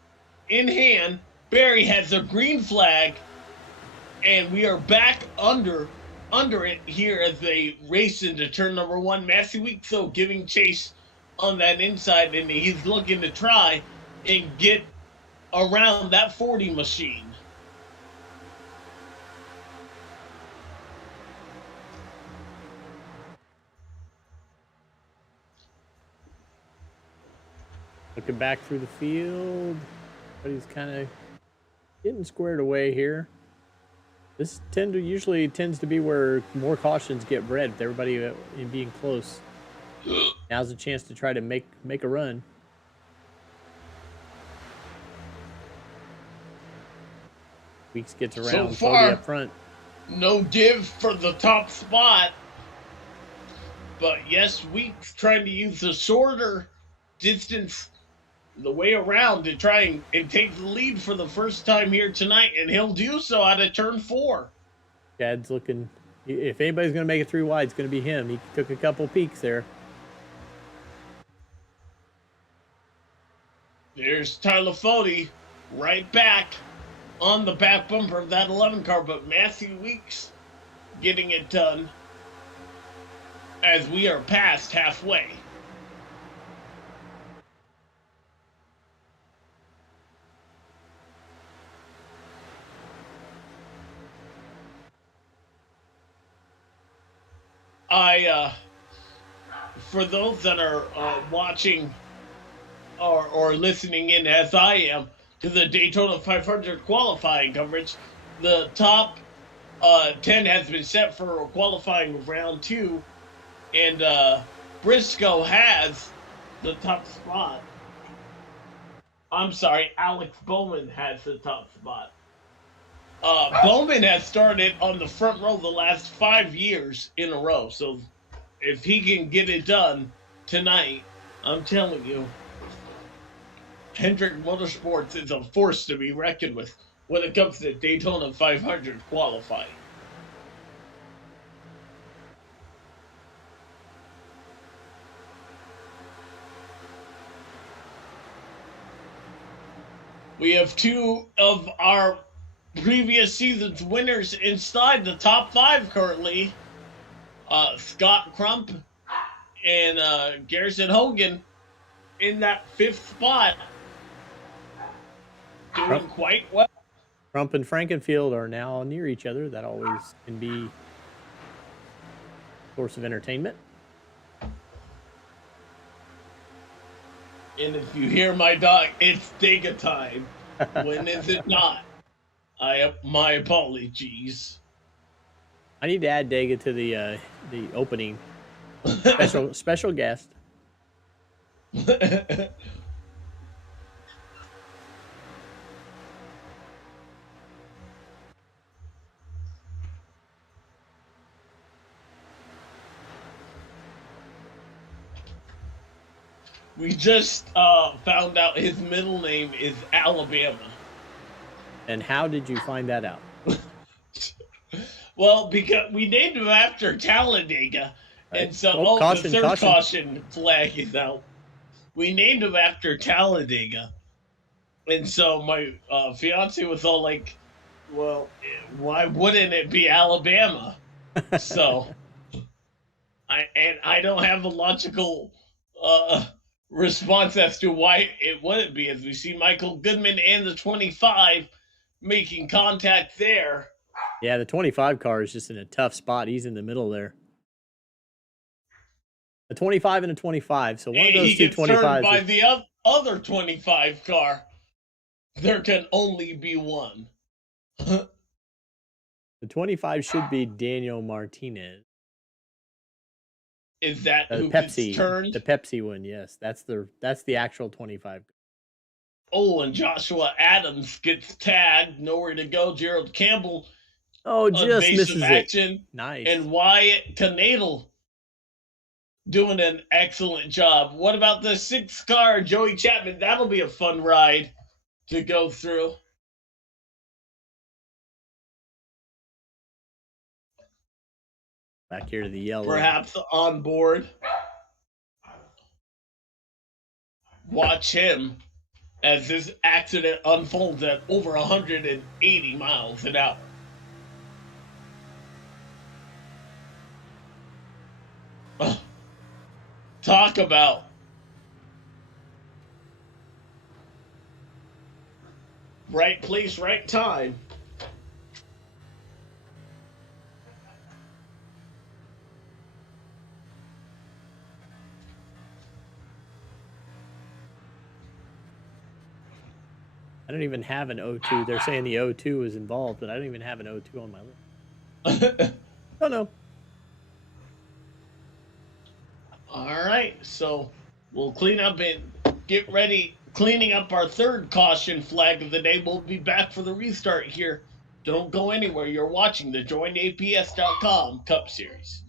in hand. Barry has a green flag, and we are back under it here as they race into turn number one. Matthew Weekso giving chase on that inside, and he's looking to try and get around that 40 machine. Looking back through the field, but he's kind of getting squared away here. This usually tends to be where more cautions get bred with everybody in being close. Now's a chance to try to make a run. Weeks gets around So far, up front. No give for the top spot. But yes, Weeks trying to use the shorter distance, the way around, to try and take the lead for the first time here tonight, and he'll do so out of turn 4. Chad's looking. If anybody's going to make it 3 wide, it's going to be him. He took a couple peeks there. There's Tyler Fody right back on the back bumper of that 11 car, but Matthew Weeks getting it done as we are past halfway. For those that are watching or listening in as I am to the Daytona 500 qualifying coverage, the top 10 has been set for qualifying round 2, and Briscoe has the top spot. I'm sorry, Alex Bowman has the top spot. Bowman has started on the front row the last 5 years in a row, so if he can get it done tonight, I'm telling you, Hendrick Motorsports is a force to be reckoned with when it comes to Daytona 500 qualifying. We have 2 of our previous season's winners inside the top 5 currently. Scott Crump and Garrison Hogan in that 5th spot, doing quite well. Crump and Frankenfield are now near each other. That always can be a source of entertainment. And if you hear my dog, it's Dega time. When is it not? My apologies. I need to add Dega to the opening special guest. We just found out his middle name is Alabama. And how did you find that out? Well, because we named him after Talladega, right. And so the third caution flag is out. We named him after Talladega, and so my fiance was all like, "Well, why wouldn't it be Alabama?" So, I don't have a logical response as to why it wouldn't be, as we see Michael Goodman and the 25 making contact there. Yeah, the 25 car is just in a tough spot. He's in the middle there. A 25 and a 25. So one of those two 25s. By the other 25 car, there can only be one. The 25 should be Daniel Martinez. Is that who Pepsi gets turned? The Pepsi one, yes. That's the actual 25. Oh, and Joshua Adams gets tagged. Nowhere to go. Gerald Campbell. Oh, just misses action. It. Nice. And Wyatt Knadel doing an excellent job. What about the 6th car, Joey Chapman? That'll be a fun ride to go through. Back here to the yellow. perhaps on board. Watch him as this accident unfolds at over 180 miles an hour. Talk about right place, right time. I don't even have an O2. They're saying the O2 is involved, but I don't even have an O2 on my list. Oh, no. All right, so we'll clean up and get ready. Cleaning up our third caution flag of the day. We'll be back for the restart here. Don't go anywhere. You're watching the JoinAPS.com Cup Series.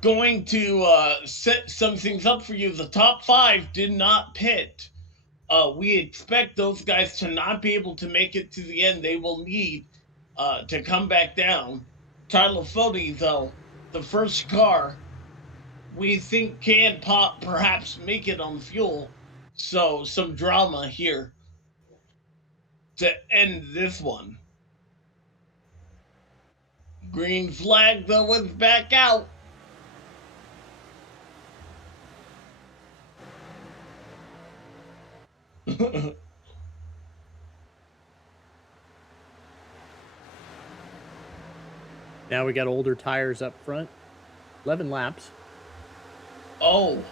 Going to set some things up for you. The top five did not pit. We expect those guys to not be able to make it to the end. They will need to come back down. Tyler Fody, though, the first car, we think can perhaps make it on fuel. So some drama here to end this one. Green flag, though, is back out. Now we got older tires up front. 11 laps. Oh.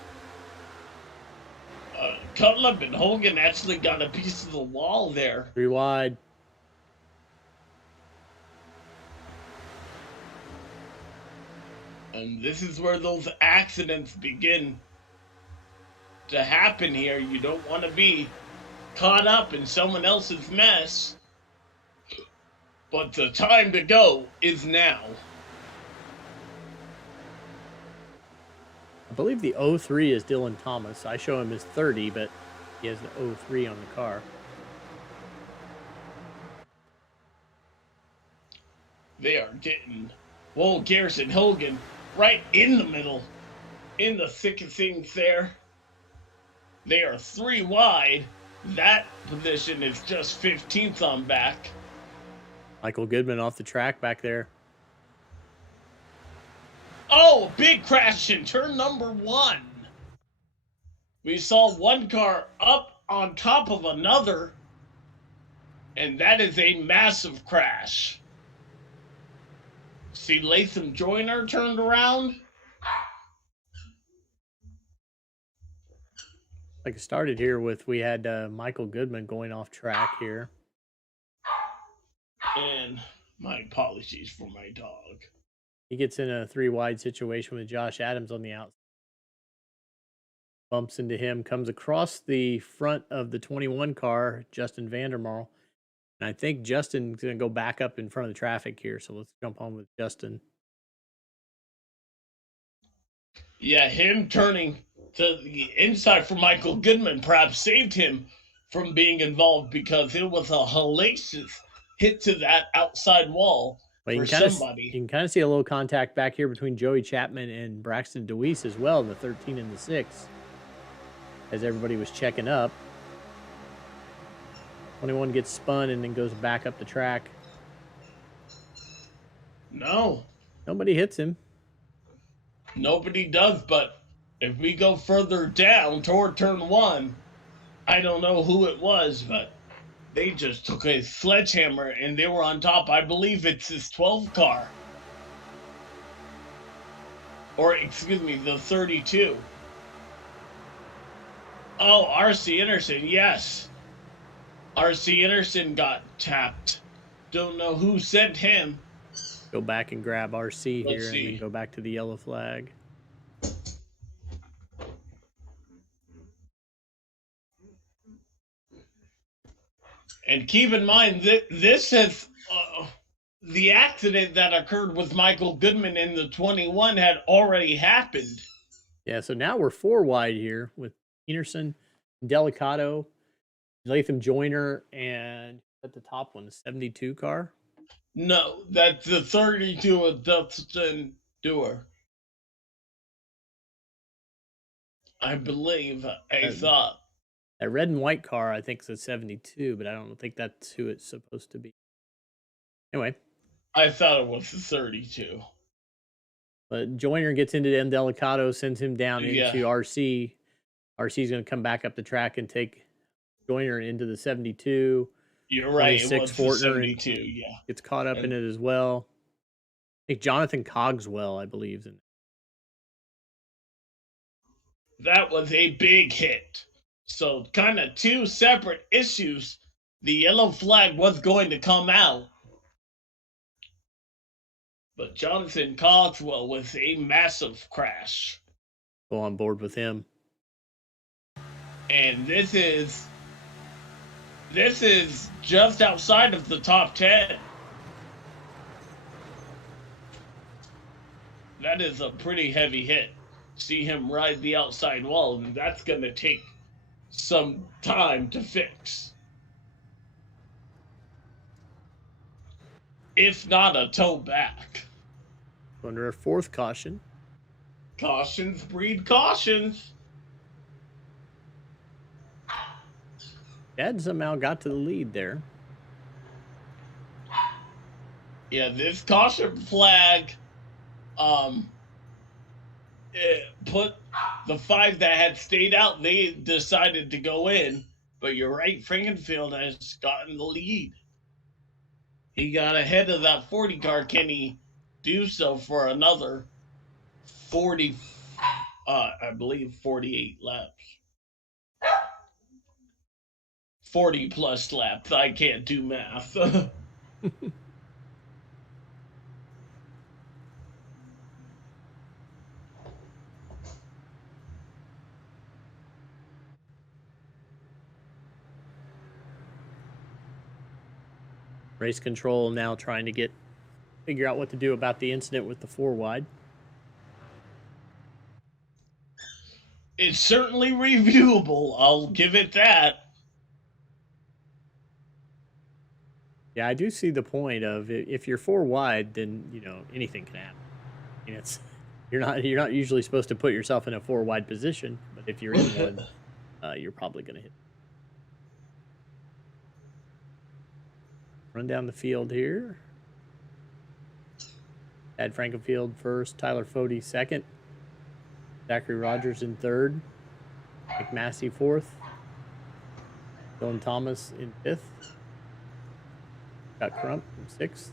Cutlip and Hogan actually got a piece of the wall there. 3 wide. And this is where those accidents begin to happen here. You don't want to be caught up in someone else's mess. But the time to go is now. I believe the 03 is Dylan Thomas. I show him as 30, but He has the 03 on the car. They are getting Garrison Hogan right in the middle, in the thick of things there. They are 3 wide. That position is just 15th on back. Michael Goodman off the track back there. Oh, big crash in turn number 1. We saw one car up on top of another, and that is a massive crash. See Latham Joyner turned around. Like it started here with, we had Michael Goodman going off track here. And my apologies for my dog. He gets in a 3 wide situation with Josh Adams on the outside. Bumps into him, comes across the front of the 21 car, Justin Vandermarl. And I think Justin's going to go back up in front of the traffic here. So let's jump on with Justin. Yeah, him turning to the inside for Michael Goodman perhaps saved him from being involved, because it was a hellacious hit to that outside wall for somebody. You can kind of see a little contact back here between Joey Chapman and Braxton DeWeese as well in the 13 and the 6, as everybody was checking up. 21 gets spun and then goes back up the track. No. Nobody hits him. Nobody does, but if we go further down toward turn 1, I don't know who it was, but they just took a sledgehammer and they were on top. I believe it's this 12 car. Or, excuse me, the 32. Oh, R.C. Anderson, yes. R.C. Anderson got tapped. Don't know who sent him. Go back and grab RC here Let's see. and then go back to the yellow flag. And keep in mind that this has the accident that occurred with Michael Goodman in the 21 had already happened. Yeah, so now we're 4 wide here with Peterson, Delicato, Latham Joyner, and at the top one, the 72 car. No, that's the 32 of Dustin Dewar. I believe. I thought. That red and white car, I think, is a 72, but I don't think that's who it's supposed to be. Anyway. I thought it was the 32. But Joyner gets into M. Delicato, sends him down into RC. RC's going to come back up the track and take Joyner into the 72. You're right. It was Fortner 72, yeah. Gets caught up in it as well. I think Jonathan Cogswell, I believe. That was a big hit. So kind of 2 separate issues. The yellow flag was going to come out. But Jonathan Cogswell with a massive crash. Go on board with him. And this is just outside of the top 10. That is a pretty heavy hit. See him ride the outside wall, and that's going to take some time to fix. If not a tow back. Under a 4th caution. Cautions breed cautions. Nedd somehow got to the lead there. Yeah, this caution flag it put the 5 that had stayed out, they decided to go in. But you're right, Frankenfield has gotten the lead. He got ahead of that 40 car. Can he do so for another 40, I believe 48 laps? 40 plus laps. I can't do math. Race control now trying to figure out what to do about the incident with the 4 wide. It's certainly reviewable. I'll give it that. Yeah, I do see the point of if you're four wide, then anything can happen. I mean, it's you're not usually supposed to put yourself in a four wide position, but if you're in one, you're probably going to hit. Run down the field here. Chad Frankenfield first, Tyler Fode second, Zachary Rogers in third, McMassey fourth, Dylan Thomas in fifth, Scott Crump in sixth,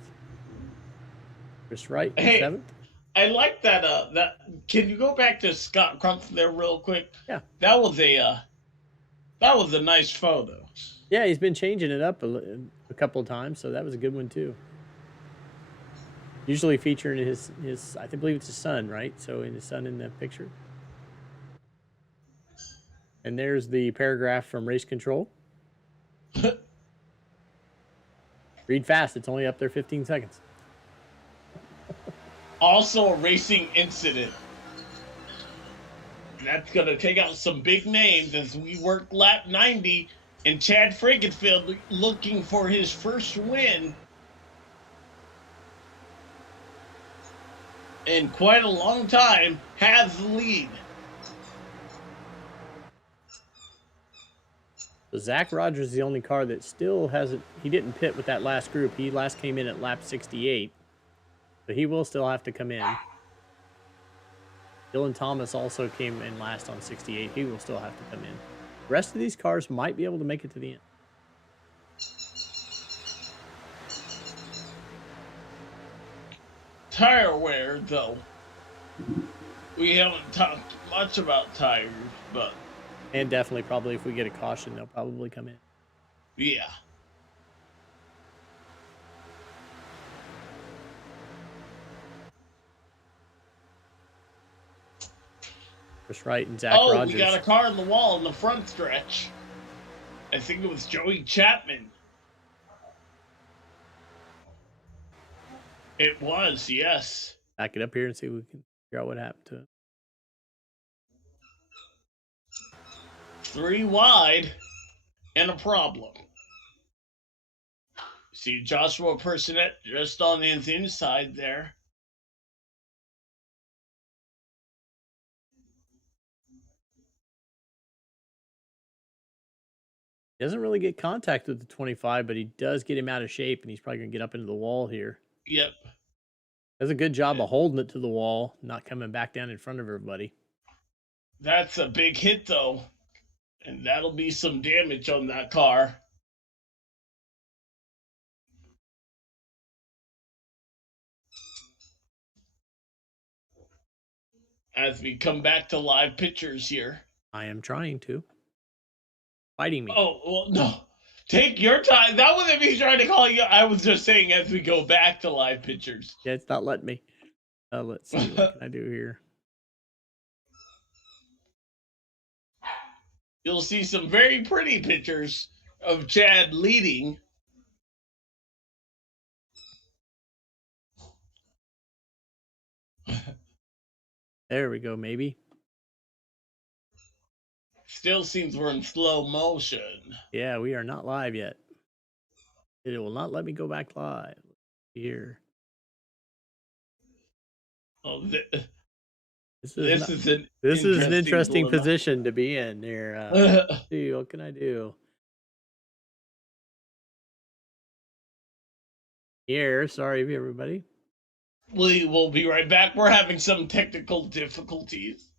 Chris Wright in seventh. I like that. That can you go back to Scott Crump there real quick? Yeah, that was a nice photo. Yeah, he's been changing it up a couple of times, so that was a good one too. Usually featuring his I believe it's his son, right? So his son in the picture. And there's the paragraph from Race Control. Read fast. It's only up there 15 seconds. Also a racing incident. That's going to take out some big names as we work lap 90 and Chad Frankenfield looking for his first win in quite a long time has the lead. So Zach Rogers is the only car that still hasn't. He didn't pit with that last group. He last came in at lap 68. But he will still have to come in. Dylan Thomas also came in last on 68. He will still have to come in. The rest of these cars might be able to make it to the end. Tire wear, though. We haven't talked much about tires, but... And definitely, probably, if we get a caution, they'll probably come in. Yeah. Chris Wright and Zach Rogers. We got a car in the wall in the front stretch. I think it was Joey Chapman. It was, yes. Back it up here and see if we can figure out what happened to it. 3 wide and a problem. See Joshua Personette just on the inside there. He doesn't really get contact with the 25, but he does get him out of shape, and he's probably going to get up into the wall here. Yep. Does a good job of holding it to the wall, not coming back down in front of everybody. That's a big hit, though. And that'll be some damage on that car. As we come back to live pictures here. I am trying to. Fighting me. Oh, well, no. Take your time. That wasn't me trying to call you. I was just saying as we go back to live pictures. Yeah, it's not letting me. Let's see. What can I do here? You'll see some very pretty pictures of Chad leading. There we go, maybe. Still seems we're in slow motion. Yeah, we are not live yet. It will not let me go back live. Here. Oh, this is an interesting position to be in here. Let's see, what can I do? Here, sorry everybody. We will be right back. We're having some technical difficulties.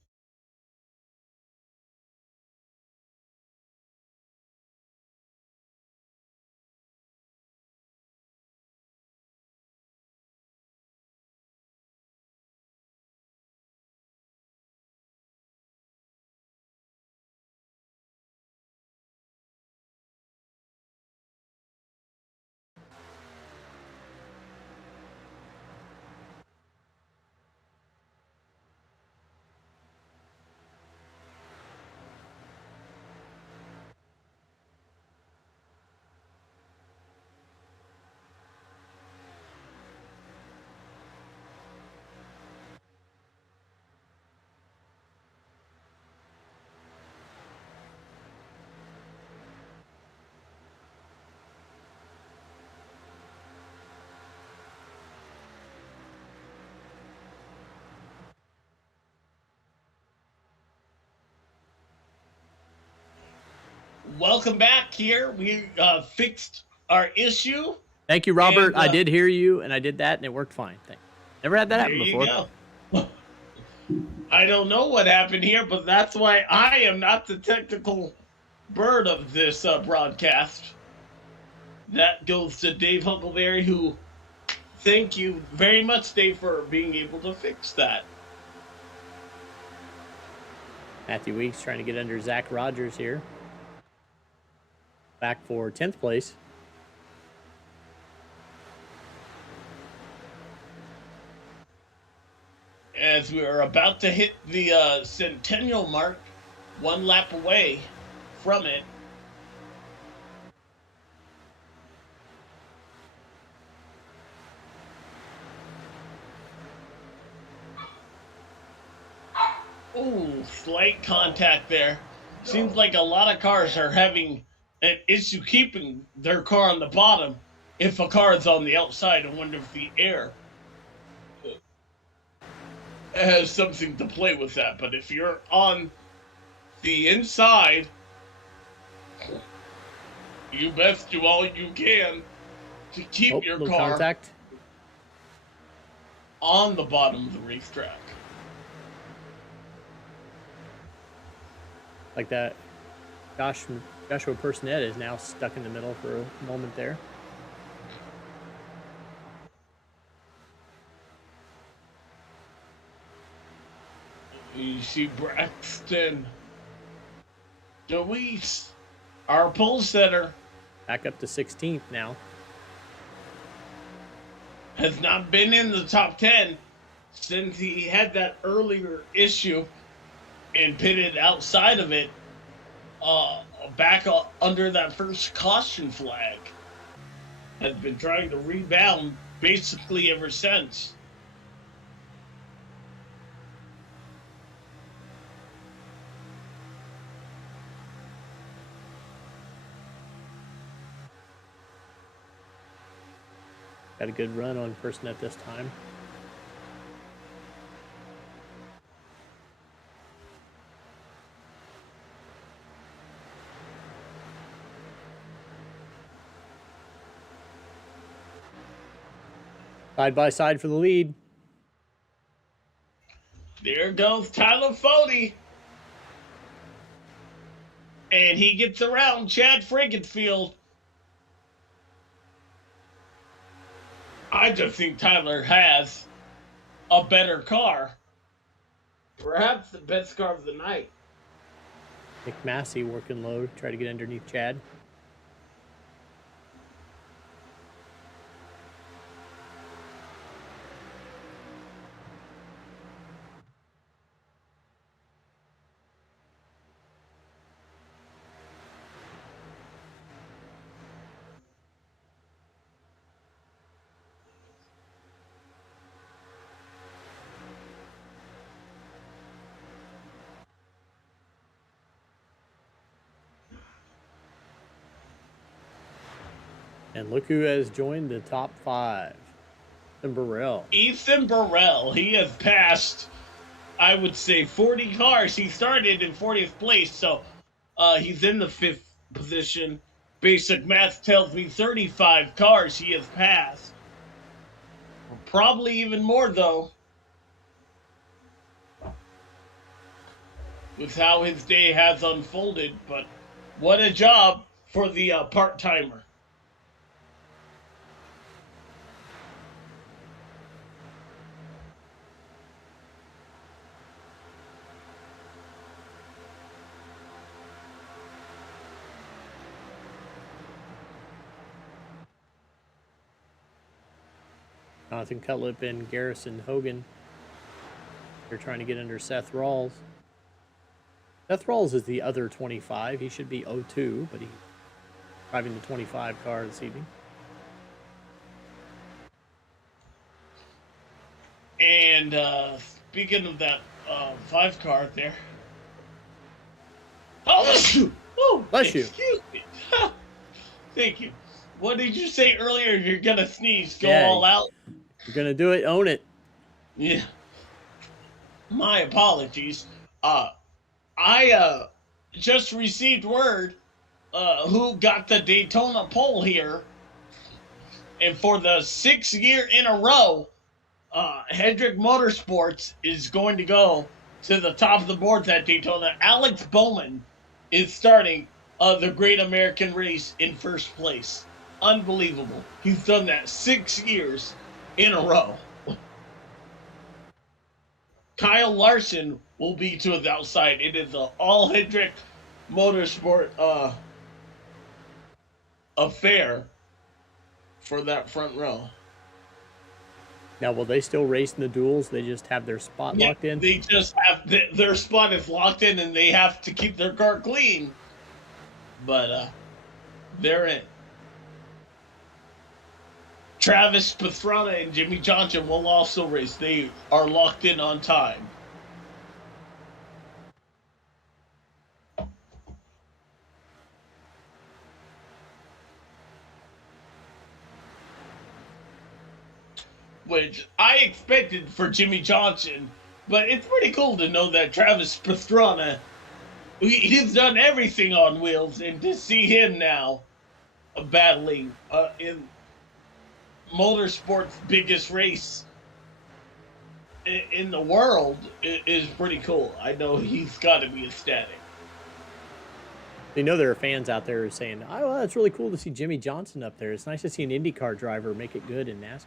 welcome back here. We fixed our issue. Thank you, Robert. I did hear you, and I did that, and it worked fine. Thanks. Never had that happen before. There you go. I don't know what happened here, but that's why I am not the technical bird of this broadcast. That goes to Dave Huckleberry, who, thank you very much, Dave, for being able to fix that. Matthew Weeks trying to get under Zach Rogers here. Back for 10th place. As we are about to hit the centennial mark, one lap away from it. Ooh, slight contact there. Seems like a lot of cars are having an issue keeping their car on the bottom if a car is on the outside. I wonder if the air has something to play with that. But if you're on the inside, you best do all you can to keep your car contact on the bottom of the racetrack. Like that. Joshua Nedd is now stuck in the middle for a moment there. You see Braxton DeWeese, our pole setter, back up to 16th now. has not been in the top 10 since he had that earlier issue and pitted outside of it, back under that first caution flag. Has been trying to rebound basically ever since. Got a good run on first net this time. Side by side for the lead. There goes Tyler Fody. And he gets around Chad Frankenfield. I just think Tyler has a better car. Perhaps the best car of the night. Nick Massey working low, try to get underneath Chad. And look who has joined the top 5. Ethan Burrell. Ethan Burrell. He has passed, I would say, 40 cars. He started in 40th place, so he's in the 5th position. Basic math tells me 35 cars he has passed. Probably even more, though, with how his day has unfolded. But what a job for the part-timer. Jonathan Cutlip and Garrison Hogan. They're trying to get under Seth Rawls. Seth Rawls is the other 25. He should be 02, but he's driving the 25 car this evening. And speaking of that 5 car there. Oh, bless you. Excuse me. Thank you. What did you say earlier? You're going to sneeze. Go all out. You're going to do it. Own it. Yeah. My apologies. I just received word who got the Daytona pole here, and for the 6th year in a row, Hendrick Motorsports is going to go to the top of the boards at Daytona. Alex Bowman is starting the Great American Race in first place. Unbelievable. He's done that 6 years in a row. Kyle Larson will be to his outside. It is an all Hendrick Motorsport affair for that front row. Now, will they still race in the duels? They just have their spot locked in? They just have their spot is locked in, and they have to keep their car clean. But they're in. Travis Pastrana and Jimmy Johnson will also race. They are locked in on time. Which I expected for Jimmy Johnson, but it's pretty cool to know that Travis Pastrana, he's done everything on wheels, and to see him now battling in motorsport's biggest race in the world is pretty cool. I know he's got to be ecstatic. You know there are fans out there who are saying, "Oh, well, it's really cool to see Jimmy Johnson up there. It's nice to see an IndyCar driver make it good in NASCAR."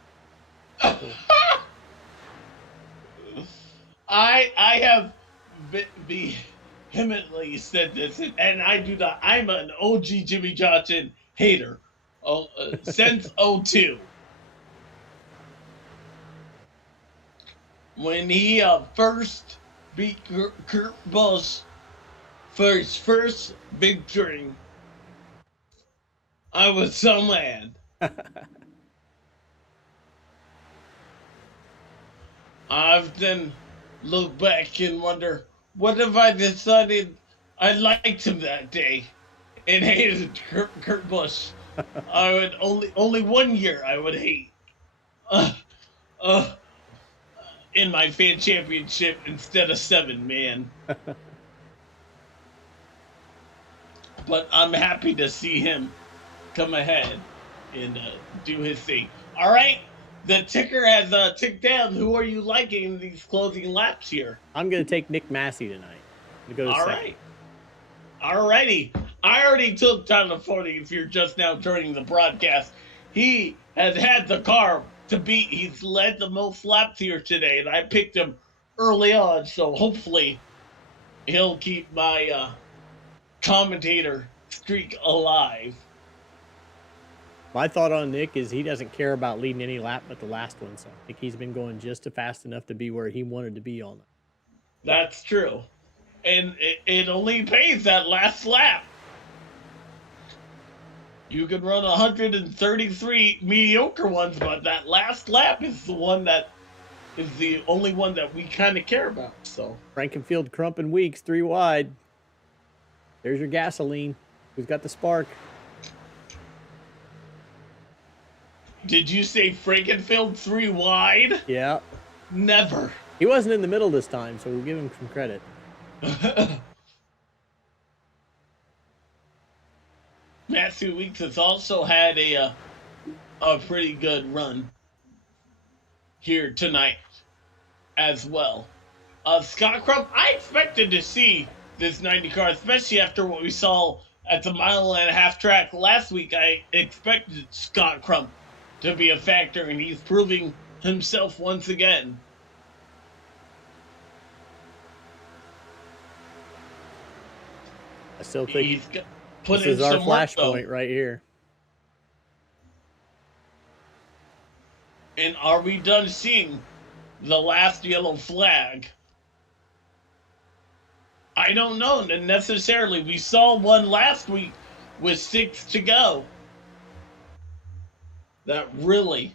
I have vehemently said this, and I do not. I'm an OG Jimmy Johnson hater since '02. When he first beat Kurt Busch for his first victory, I was so mad. I often look back and wonder, what if I decided I liked him that day and hated Kurt Busch? I would only 1 year I would hate in my fan championship instead of 7, man. But I'm happy to see him come ahead and do his thing. All right. The ticker has ticked down. Who are you liking in these closing laps here? I'm going to take Nick Massey tonight. All right. All righty. I already took Tyler Forney if you're just now joining the broadcast. He has had the car to beat. He's led the most laps here today, and I picked him early on, so hopefully he'll keep my commentator streak alive. My thought on Nick is he doesn't care about leading any lap but the last one, so I think he's been going just fast enough to be where he wanted to be all night. That's true. And it only pays that last lap. You can run 133 mediocre ones, but that last lap is the one that is the only one that we kind of care about. So Frankenfield, Crump, and Weeks, 3 wide. There's your gasoline. Who's got the spark? Did you say Frankenfield 3 wide? Yeah. Never. He wasn't in the middle this time, so we'll give him some credit. Matthew Weeks has also had a pretty good run here tonight as well. Scott Crump, I expected to see this 90 car, especially after what we saw at the 1.5 mile track last week. I expected Scott Crump to be a factor, and he's proving himself once again. I still think He's put this in is our some work, flashpoint right here. And are we done seeing the last yellow flag? I don't know necessarily. We saw one last week with 6 to go. That really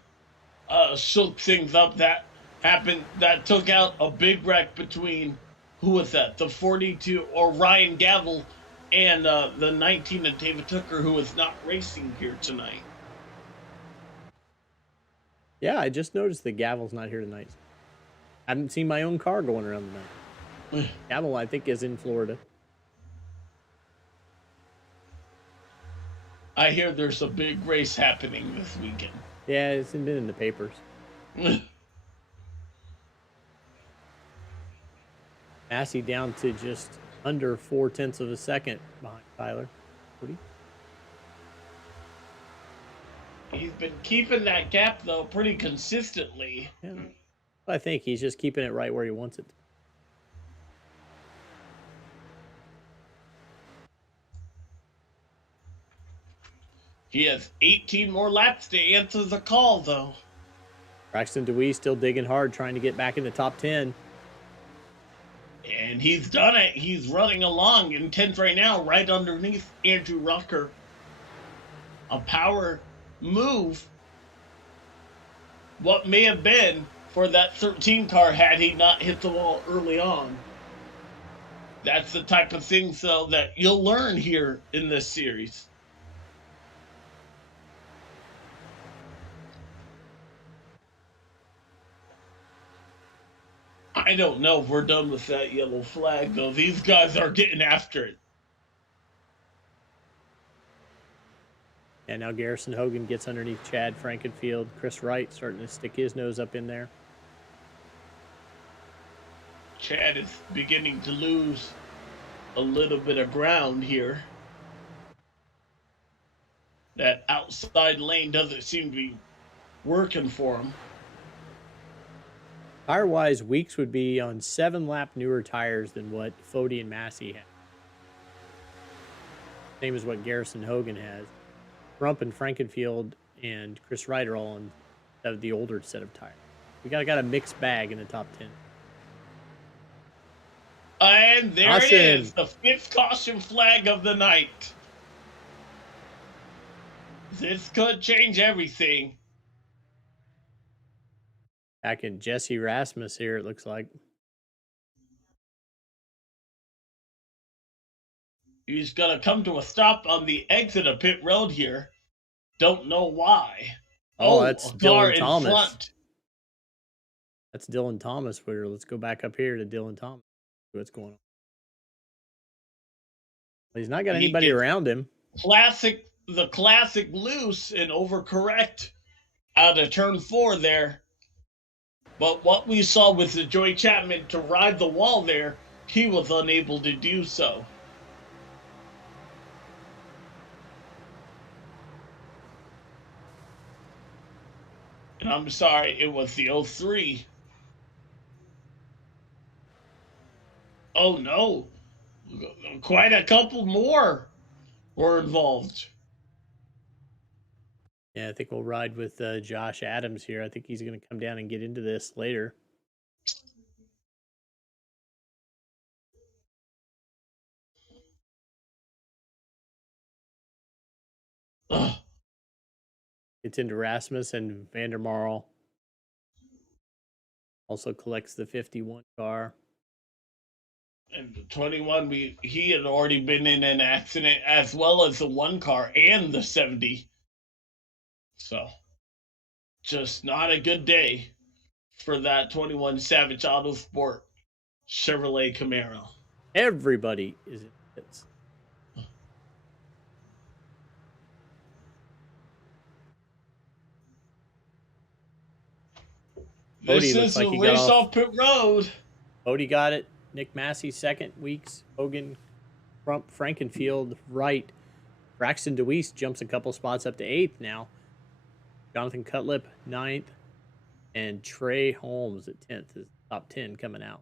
shook things up. That happened. That took out a big wreck between, who was that? The 42 or Ryan Gavel and the 19 of David Tucker, who is not racing here tonight. Yeah, I just noticed that Gavel's not here tonight. I haven't seen my own car going around tonight. Gavel, I think, is in Florida. I hear there's a big race happening this weekend. Yeah, it's been in the papers. Massey down to just under 0.4 of a second behind Tyler. Cody. He's been keeping that gap, though, pretty consistently. Yeah. I think he's just keeping it right where he wants it. He has 18 more laps to answer the call, though. Braxton DeWeese still digging hard, trying to get back in the top 10. And he's done it. He's running along in 10th right now, right underneath Andrew Rucker. A power move. What may have been for that 13 car had he not hit the wall early on. That's the type of things, though, that you'll learn here in this series. I don't know if we're done with that yellow flag, though. These guys are getting after it. And now Garrison Hogan gets underneath Chad Frankenfield. Chris Wright starting to stick his nose up in there. Chad is beginning to lose a little bit of ground here. That outside lane doesn't seem to be working for him. Tire-wise, Weeks would be on 7-lap newer tires than what Fody and Massey have. Same as what Garrison Hogan has. Rump and Frankenfield and Chris Wright are all on the older set of tires. We got a mixed bag in the top 10. And there Awesome. it is, the 5th caution flag of the night. This could change everything. Back in Jesse Rasmus here, it looks like. He's going to come to a stop on the exit of pit road here. Don't know why. Oh, that's Dylan Thomas. Front. That's Dylan Thomas. Let's go back up here to Dylan Thomas. See what's going on. Well, he's not got anybody around him. The classic loose and overcorrect out of turn 4 there. But what we saw with the Joey Chapman to ride the wall there, he was unable to do so. And I'm sorry, it was the 03. Oh no, quite a couple more were involved. Yeah, I think we'll ride with Josh Adams here. I think he's going to come down and get into this later. Ugh. Gets into Rasmus and Vandermarl. Also collects the 51 car. And the 21, he had already been in an accident as well as the 1 car and the 70. So, just not a good day for that 21 Savage Autosport Chevrolet Camaro. Everybody is in pits. This is a race off pit road. Bodie got it. Nick Massey second. Weeks. Hogan, Crump, Frankenfield, Wright. Braxton DeWeese jumps a couple spots up to 8th now. Jonathan Cutlip, 9th. And Trey Holmes at 10th is top 10 coming out.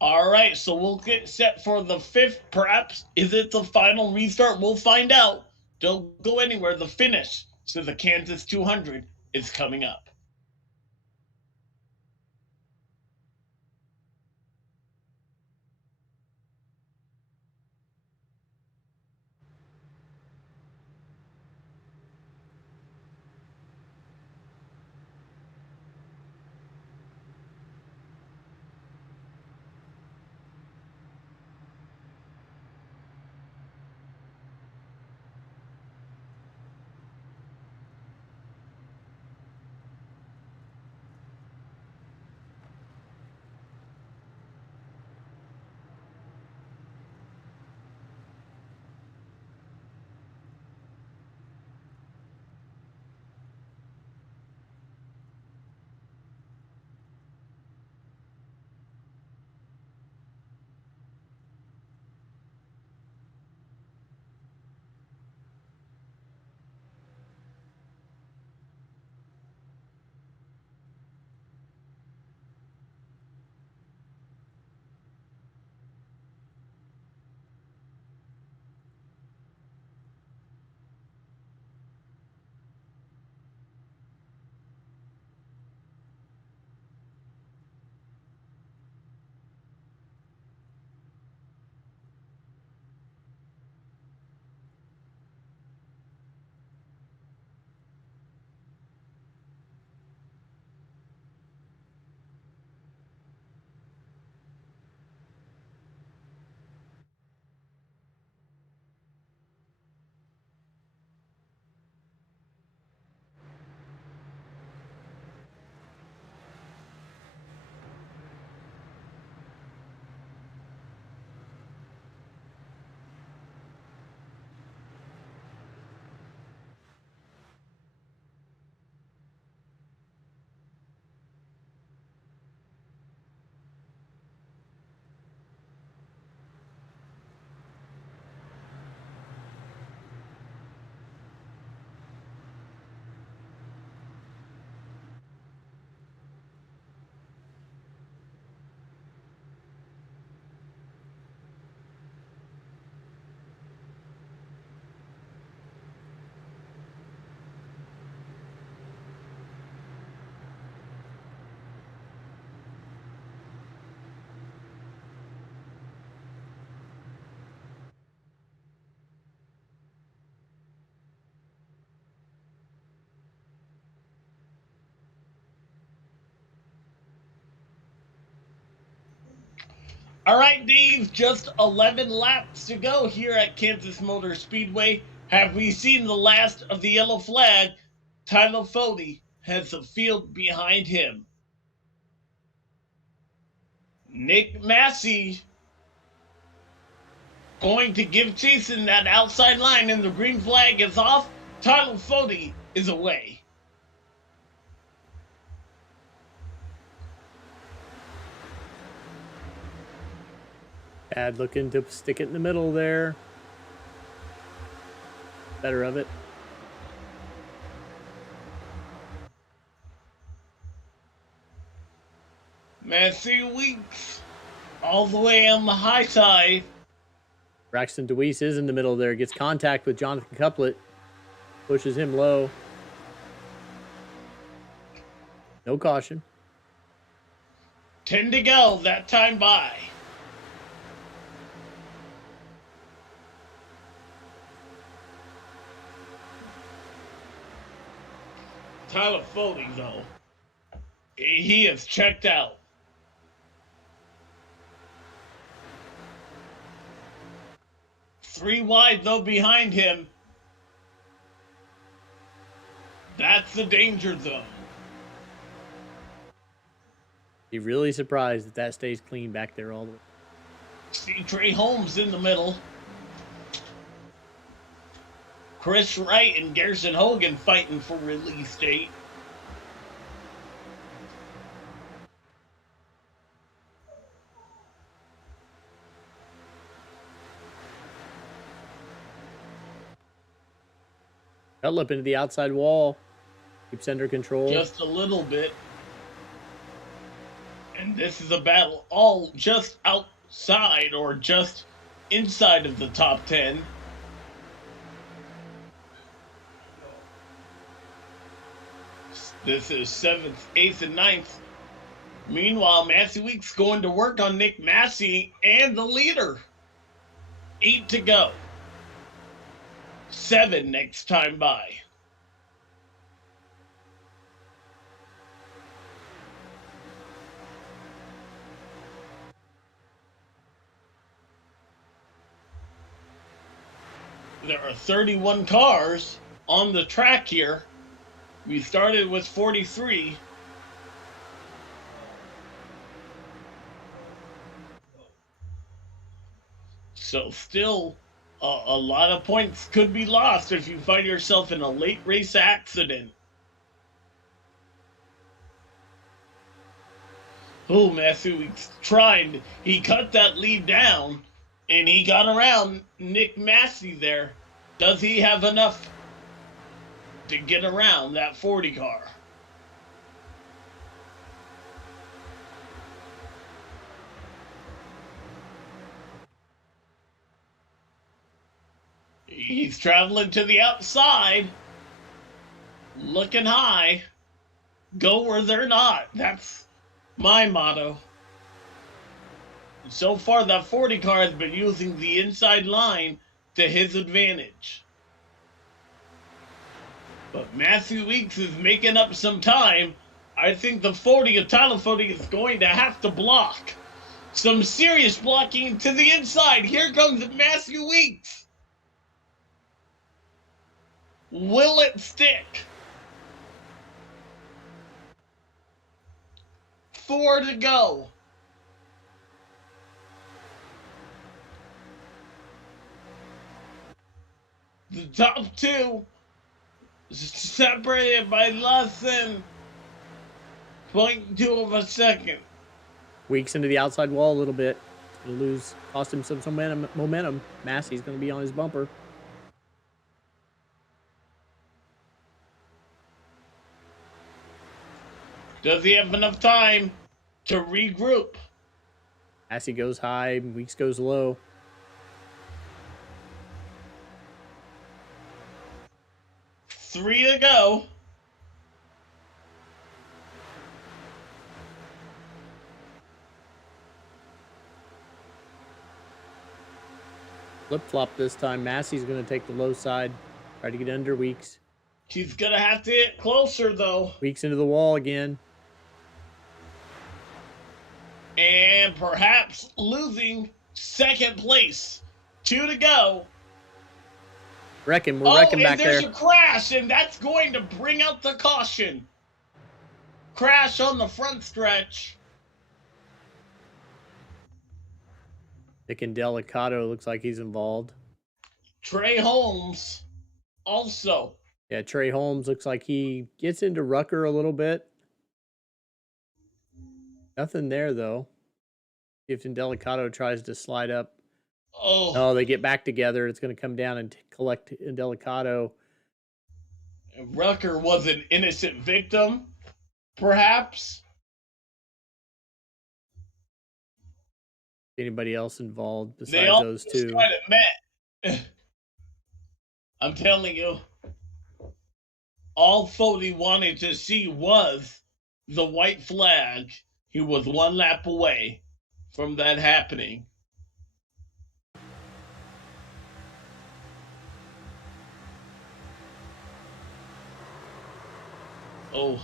All right, so we'll get set for the 5th. Perhaps, is it the final restart? We'll find out. Don't go anywhere. The finish to the Kansas 200 is coming up. All right, Dave, just 11 laps to go here at Kansas Motor Speedway. Have we seen the last of the yellow flag? Tyler Fody has the field behind him. Nick Massey going to give chase in that outside line, and the green flag is off. Tyler Fody is away. Bad looking to stick it in the middle there. Better of it. Matthew Weeks all the way on the high side. Braxton DeWeese is in the middle there. Gets contact with Jonathan Couplet. Pushes him low. No caution. 10 to go, that time by. Tyler Fody, though, he is checked out. Three wide, though, behind him. That's the danger zone. Be really surprised if that stays clean back there all the way. See Trey Holmes in the middle. Chris Wright and Garrison Hogan fighting for release date. Cutlip into the outside wall. Keeps under control. Just a little bit. And this is a battle all just outside or just inside of the top 10. This is 7th, 8th, and 9th. Meanwhile, Massey Weeks going to work on Nick Massey and the leader. 8 to go. 7 next time by. There are 31 cars on the track here. We started with 43. So still a lot of points could be lost if you find yourself in a late race accident. Oh, Matthew tried. He cut that lead down, and he got around Nick Massey there. Does he have enough to get around that 40 car? He's traveling to the outside, looking high. Go where they're not. That's my motto. So far, that 40 car has been using the inside line to his advantage. But Matthew Weeks is making up some time. I think the 40 of Tyler Fody is going to have to block. Some serious blocking to the inside. Here comes Matthew Weeks. Will it stick? 4 to go. The top two separated by less than 0.2 of a second. Weeks into the outside wall a little bit. Gonna lose, cost him some momentum. Massey's gonna be on his bumper. Does he have enough time to regroup? Massey goes high, Weeks goes low. Three to go. Flip-flop this time. Massey's going to take the low side. Try to get under Weeks. He's going to have to get closer, though. Weeks into the wall again. and perhaps losing second place. 2 to go. We're wrecking back there. And there's a crash, and that's going to bring out the caution. Crash on the front stretch. Nick and Delicato looks like he's involved. Trey Holmes also. Yeah, Trey Holmes looks like he gets into Rucker a little bit. Nothing there, though. If Delicato tries to slide up. Oh, they get back together. It's going to come down and collect Delicato. Rucker was an innocent victim, perhaps. Anybody else involved besides those two? Kind of met. I'm telling you, all Fody wanted to see was the white flag. He was one lap away from that happening. Oh,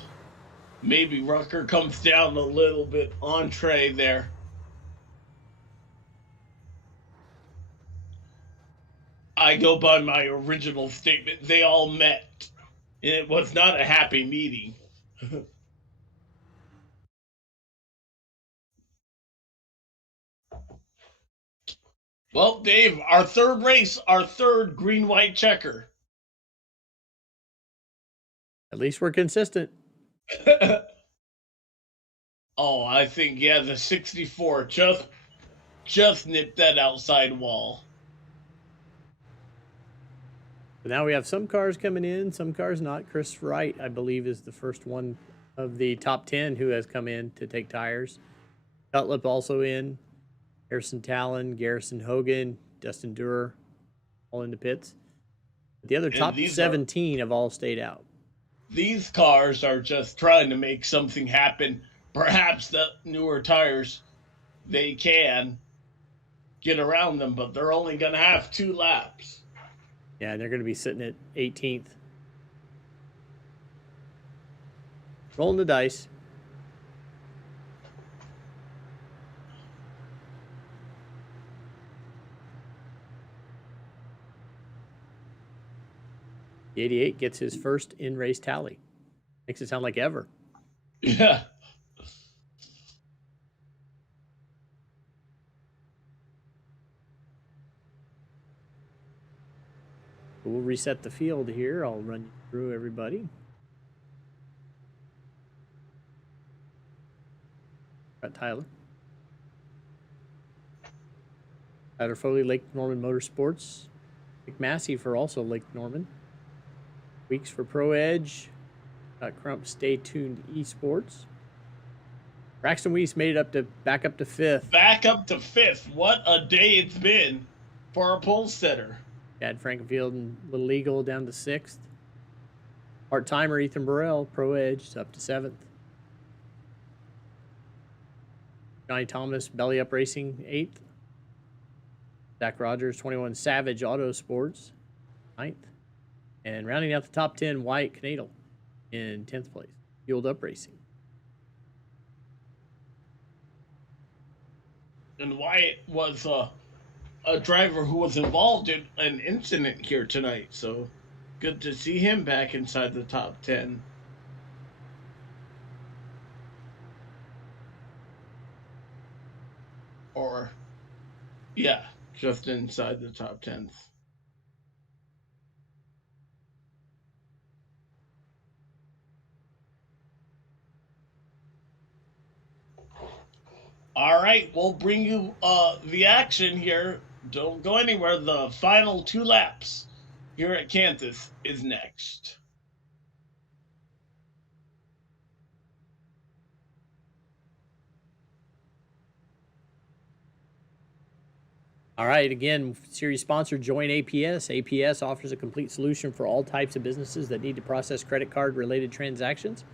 maybe Rucker comes down a little bit on Trey there. I go by my original statement. They all met. And it was not a happy meeting. Well, Dave, our third race, our third green-white checker. At least we're consistent. Oh, I think, yeah, the 64 just nipped that outside wall. But now we have some cars coming in, some cars not. Chris Wright, I believe, is the first one of the top 10 who has come in to take tires. Cutlip also in. Harrison Talon, Garrison Hogan, Dustin Durer, all in the pits. But the other top 17 have all stayed out. These cars are just trying to make something happen. Perhaps the newer tires, they can get around them, but they're only going to have 2 laps. Yeah, they're going to be sitting at 18th. Rolling the dice. The 88 gets his first in-race tally. Makes it sound like ever. Yeah. We'll reset the field here. I'll run you through everybody. Got Tyler. Tyler Foley, Lake Norman Motorsports. McMassey for also Lake Norman. Weeks for Pro Edge. Got Crump Stay Tuned Esports. Braxton Weiss made it back up to 5th. Back up to 5th. What a day it's been for our pole setter. Chad Frankenfield and Little Eagle down to 6th. Part-timer Ethan Burrell, Pro Edge, up to 7th. Johnny Thomas, Belly Up Racing, 8th. Zach Rogers, 21 Savage Auto Sports, 9th. And rounding out the top 10, Wyatt Knadel in 10th place. Fueled Up Racing. And Wyatt was a driver who was involved in an incident here tonight, so good to see him back inside the top 10. Or, yeah, just inside the top 10th. All right, we'll bring you the action here. Don't go anywhere. The final 2 laps here at Kansas is next. All right, again, series sponsor, join APS. APS offers a complete solution for all types of businesses that need to process credit card related transactions.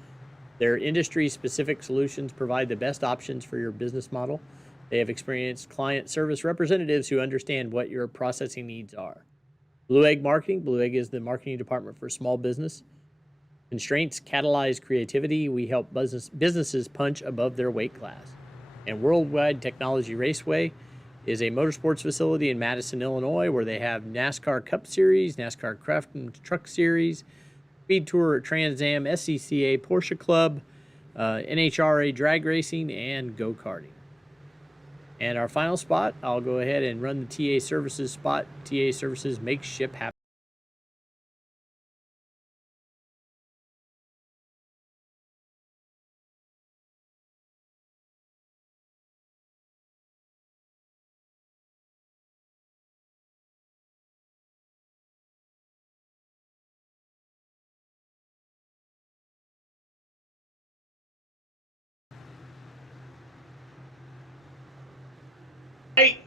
Their industry-specific solutions provide the best options for your business model. They have experienced client service representatives who understand what your processing needs are. Blue Egg Marketing. Blue Egg is the marketing department for small business. Constraints catalyze creativity. We help businesses punch above their weight class. And Worldwide Technology Raceway is a motorsports facility in Madison, Illinois, where they have NASCAR Cup Series, NASCAR Craft and Truck Series, Speed Tour, Trans Am, SCCA, Porsche Club, NHRA drag racing, and go-karting. And our final spot, I'll go ahead and run the TA Services spot. TA Services makes ship happen. Hey,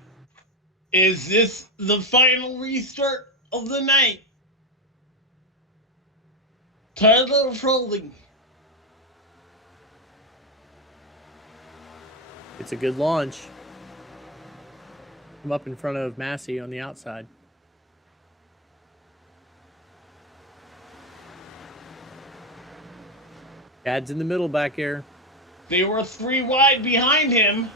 is this the final restart of the night? Tyler trolling. It's a good launch. Come up in front of Massey on the outside. Chad's in the middle back here. They were 3 wide behind him,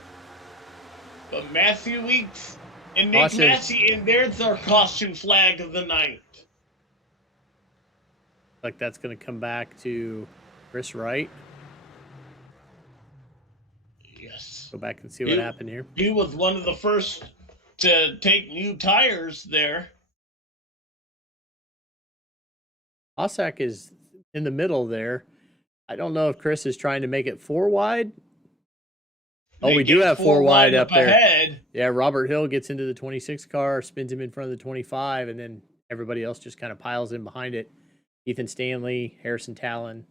but Matthew Weeks and Nick Caution. Massey, and there's our caution flag of the night. Like that's going to come back to Chris Wright. Yes. Go back and see what happened here. He was one of the first to take new tires there. Ossack is in the middle there. I don't know if Chris is trying to make it 4 wide. Oh, we do have 4 wide up there. Ahead. Yeah, Robert Hill gets into the 26 car, spins him in front of the 25, and then everybody else just kind of piles in behind it. Ethan Stanley, Harrison Talon.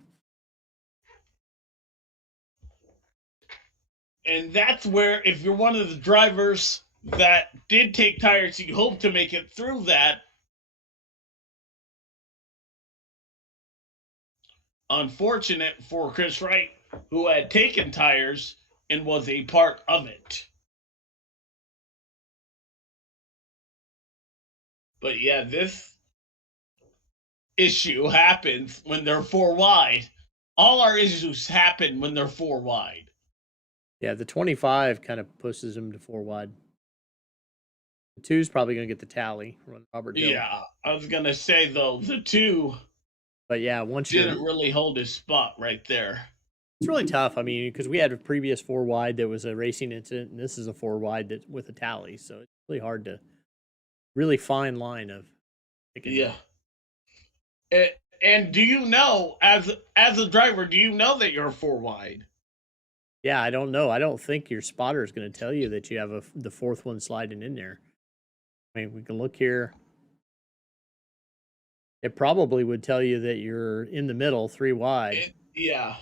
And that's where, if you're one of the drivers that did take tires, you hope to make it through that. Unfortunate for Chris Wright, who had taken tires and was a part of it. But yeah, this issue happens when they're 4 wide. All our issues happen when they're 4 wide. Yeah, the 25 kind of pushes him to 4 wide. The 2's probably going to get the tally. Robert Hill. Yeah, I was going to say, though, the 2 but yeah, once didn't really hold his spot right there. It's really tough. I mean, because we had a previous 4 wide that was a racing incident, and this is a 4 wide that with a tally. So it's really hard to really fine line of picking. Yeah. And do you know, as a driver, do you know that you're 4 wide? Yeah, I don't know. I don't think your spotter is going to tell you that you have the 4th one sliding in there. I mean, we can look here. It probably would tell you that you're in the middle, 3 wide. Yeah.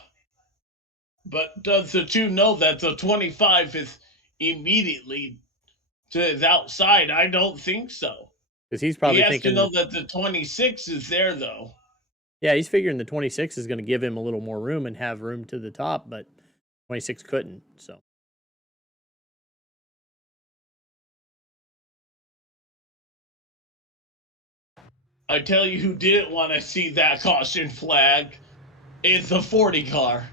But does the 2 know that the 25 is immediately to his outside? I don't think so. Because he's probably thinking to know that the 26 is there, though. Yeah, he's figuring the 26 is going to give him a little more room and have room to the top, but 26 couldn't, so. I tell you who didn't want to see that caution flag is the 40 car.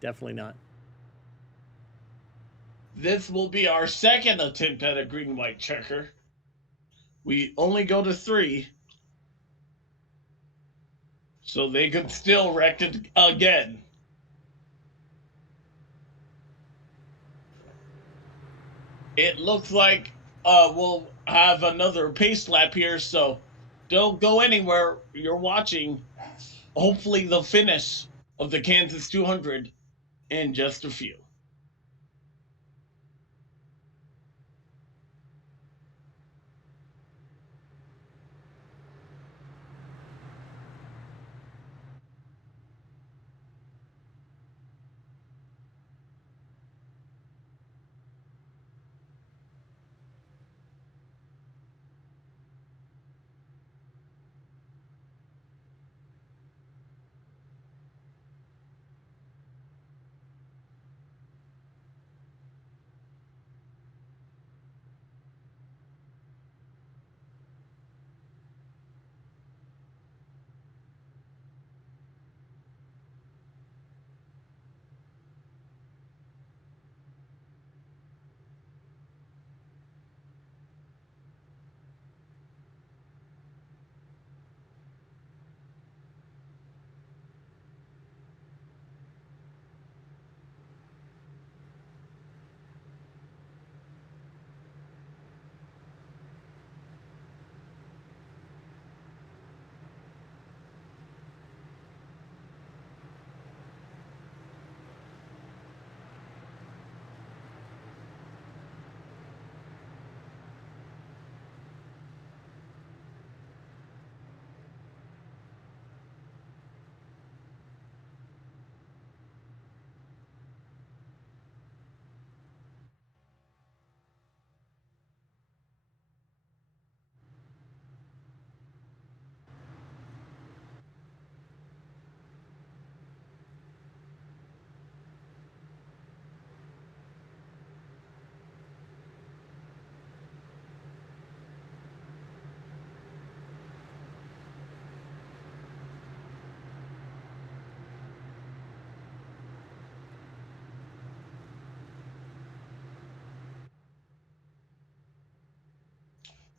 Definitely not. This will be our second attempt at a green-white checker. We only go to 3. So they could still wreck it again. It looks like we'll have another pace lap here, so don't go anywhere. You're watching, hopefully, the finish of the Kansas 200 in just a few.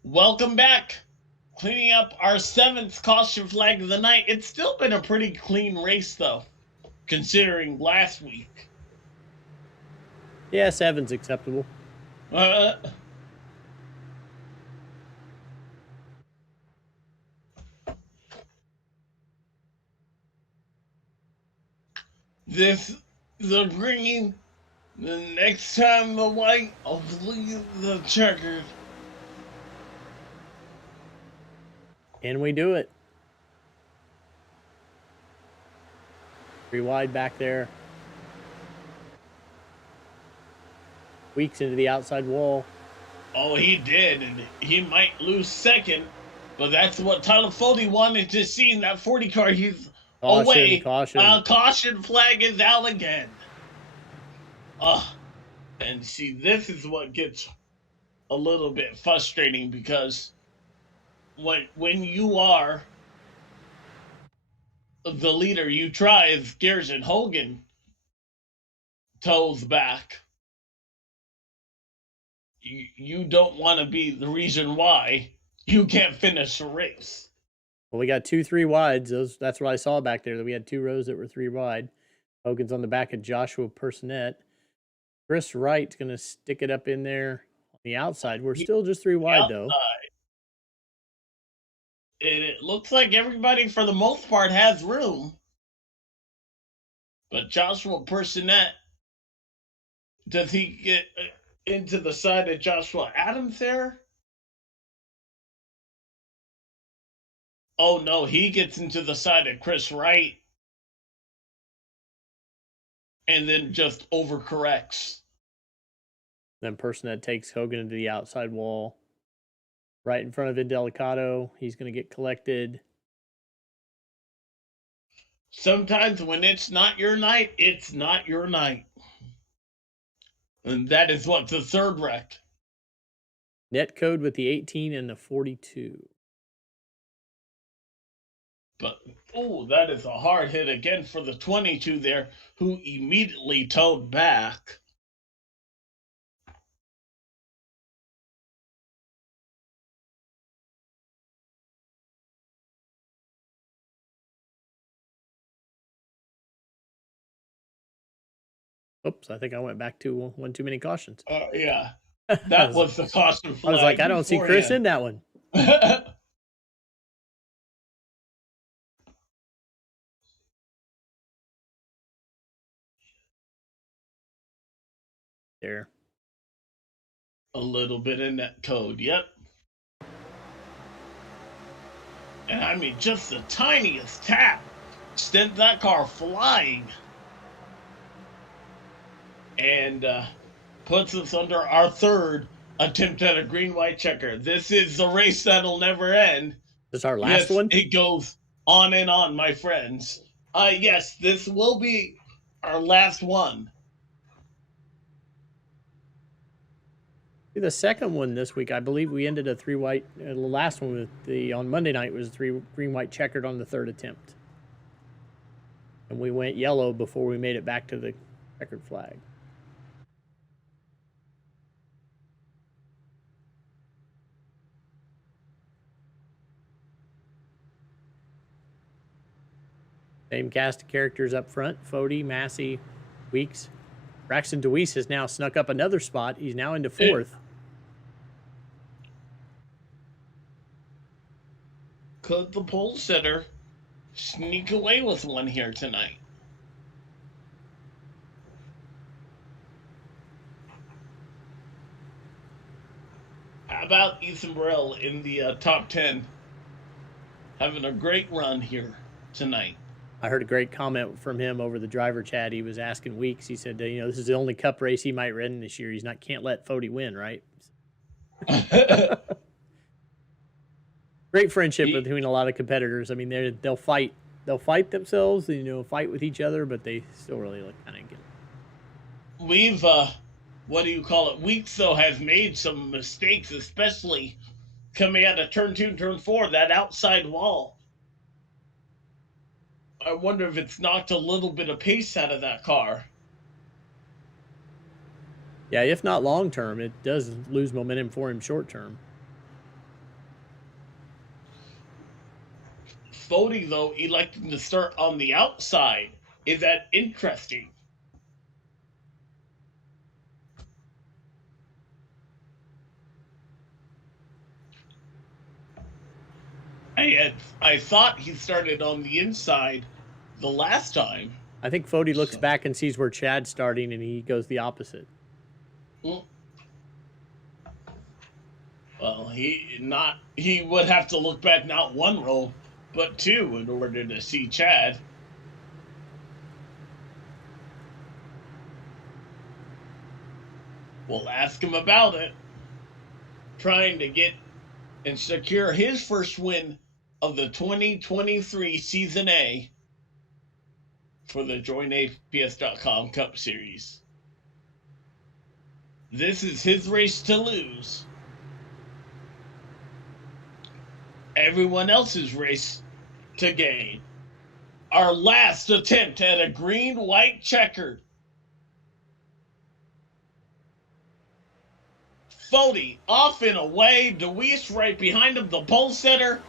Welcome back. Cleaning up our 7th caution flag of the night. It's still been a pretty clean race, though, considering last week. Yeah, 7's acceptable. This, the green, the next time the white, hopefully the checkered. And we do it. 3 wide back there. Weeks into the outside wall. Oh, he did, and he might lose second, but that's what Tyler Foley wanted to see in that 40 car. He's away. Caution. Caution flag is out again. And see, this is what gets a little bit frustrating, because when you are the leader, you try, as Garrison Hogan toes back. You don't want to be the reason why you can't finish a race. Well, we got 2 3 wides. That's what I saw back there, that we had 2 rows that were 3 wide. Hogan's on the back of Joshua Personette. Chris Wright's going to stick it up in there on the outside. We're still just 3 wide, though. And it looks like everybody, for the most part, has room. But Joshua Personette, does he get into the side of Joshua Adams there? Oh, no, he gets into the side of Chris Wright and then just overcorrects. Then Personette takes Hogan into the outside wall. Right in front of Indelicato. He's going to get collected. Sometimes when it's not your night, it's not your night. And that is what the third wreck. Net code with the 18 and the 42. But, oh, that is a hard hit again for the 22 there, who immediately towed back. Oops, I think I went back to one too many cautions. Yeah, that was the caution flag. I was like, I don't see Chris in that one. There. A little bit in that code, yep. And I mean, just the tiniest tap sent that car flying. And puts us under our third attempt at a green-white checker. This is the race that'll never end. This is our last one? It goes on and on, my friends. Yes, this will be our last one. The second one this week, I believe we ended a 3 white. The last one with on Monday night was 3 green-white checkered on the third attempt. And we went yellow before we made it back to the checkered flag. Same cast of characters up front. Fody, Massey, Weeks. Braxton DeWeese has now snuck up another spot. He's now into 4th. Could the pole sitter sneak away with one here tonight? How about Ethan Burrell in the top 10? Having a great run here tonight. I heard a great comment from him over the driver chat. He was asking Weeks. He said, this is the only cup race he might run this year. Can't let Fody win, right? Great friendship between a lot of competitors. I mean, they'll fight themselves, fight with each other, but they still really look kind of good. We've, Weeks, though, has made some mistakes, especially coming out of turn 2 and turn 4, that outside wall. I wonder if it's knocked a little bit of pace out of that car. Yeah, if not long term, it does lose momentum for him short term. Fody, though, elected to start on the outside. Is that interesting? I thought he started on the inside the last time. I think Fody looks back and sees where Chad's starting, and he goes the opposite. Well, he would have to look back not one row, but two in order to see Chad. We'll ask him about it. Trying to get and secure his first win of the 2023 Season A for the JoinAPS.com Cup Series. This is his race to lose. Everyone else's race to gain. Our last attempt at a green-white checkered. Fody off and away. DeWeese right behind him, the pole setter.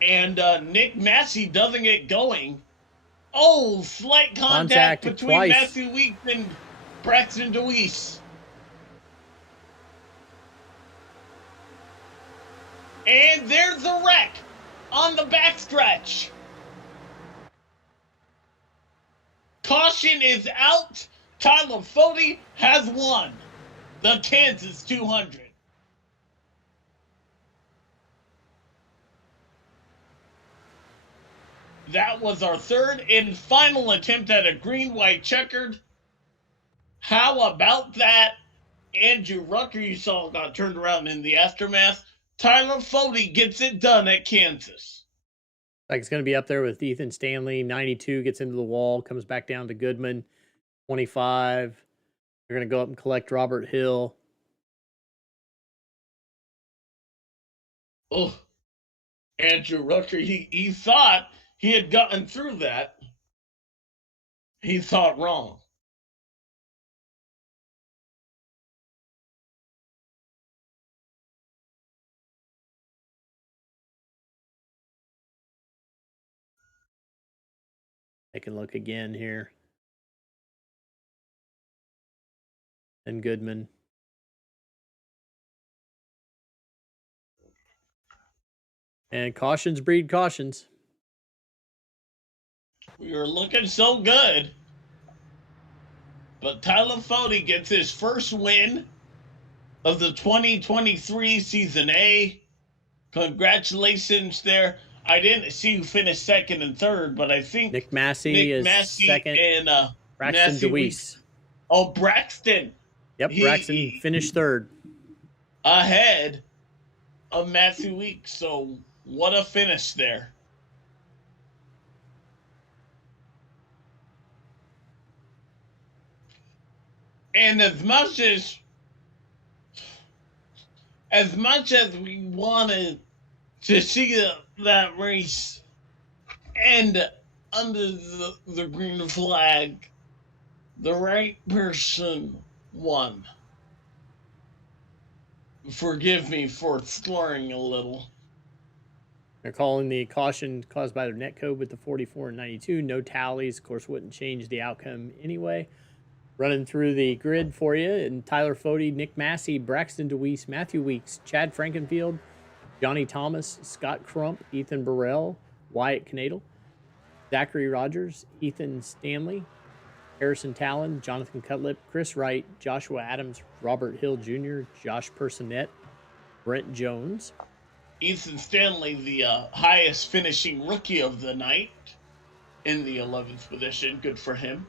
And Nick Massey doesn't get going. Oh, slight contact between twice. Matthew Weeks and Braxton DeWeese. And there's the wreck on the backstretch. Caution is out. Tyler Fody has won the Kansas 200. That was our third and final attempt at a green-white checkered. How about that? Andrew Rucker, you saw, got turned around in the aftermath. Tyler Fody gets it done at Kansas. Like it's going to be up there with Ethan Stanley. 92 gets into the wall, comes back down to Goodman. 25. They're going to go up and collect Robert Hill. Oh, Andrew Rucker, he thought he had gotten through that. He thought wrong. Take a look again here. And Goodman. And cautions breed cautions. We were looking so good. But Tyler Fody gets his first win of the 2023 Season A. Congratulations there. I didn't see who finished second and third, but I think Nick Massey is second. And Braxton DeWeese. Oh, Braxton. Yep, Braxton finished third. Ahead of Matthew Weeks. So what a finish there. And as much as we wanted to see that race end under the green flag, the right person won. Forgive me for slurring a little. They're calling the caution caused by the net code with the 44 and 92. No tallies, of course, wouldn't change the outcome anyway. Running through the grid for you, and Tyler Fody, Nick Massey, Braxton DeWeese, Matthew Weeks, Chad Frankenfield, Johnny Thomas, Scott Crump, Ethan Burrell, Wyatt Knadel, Zachary Rogers, Ethan Stanley, Harrison Talon, Jonathan Cutlip, Chris Wright, Joshua Adams, Robert Hill Jr., Josh Personette, Brent Jones. Ethan Stanley, the highest finishing rookie of the night in the 11th position. Good for him.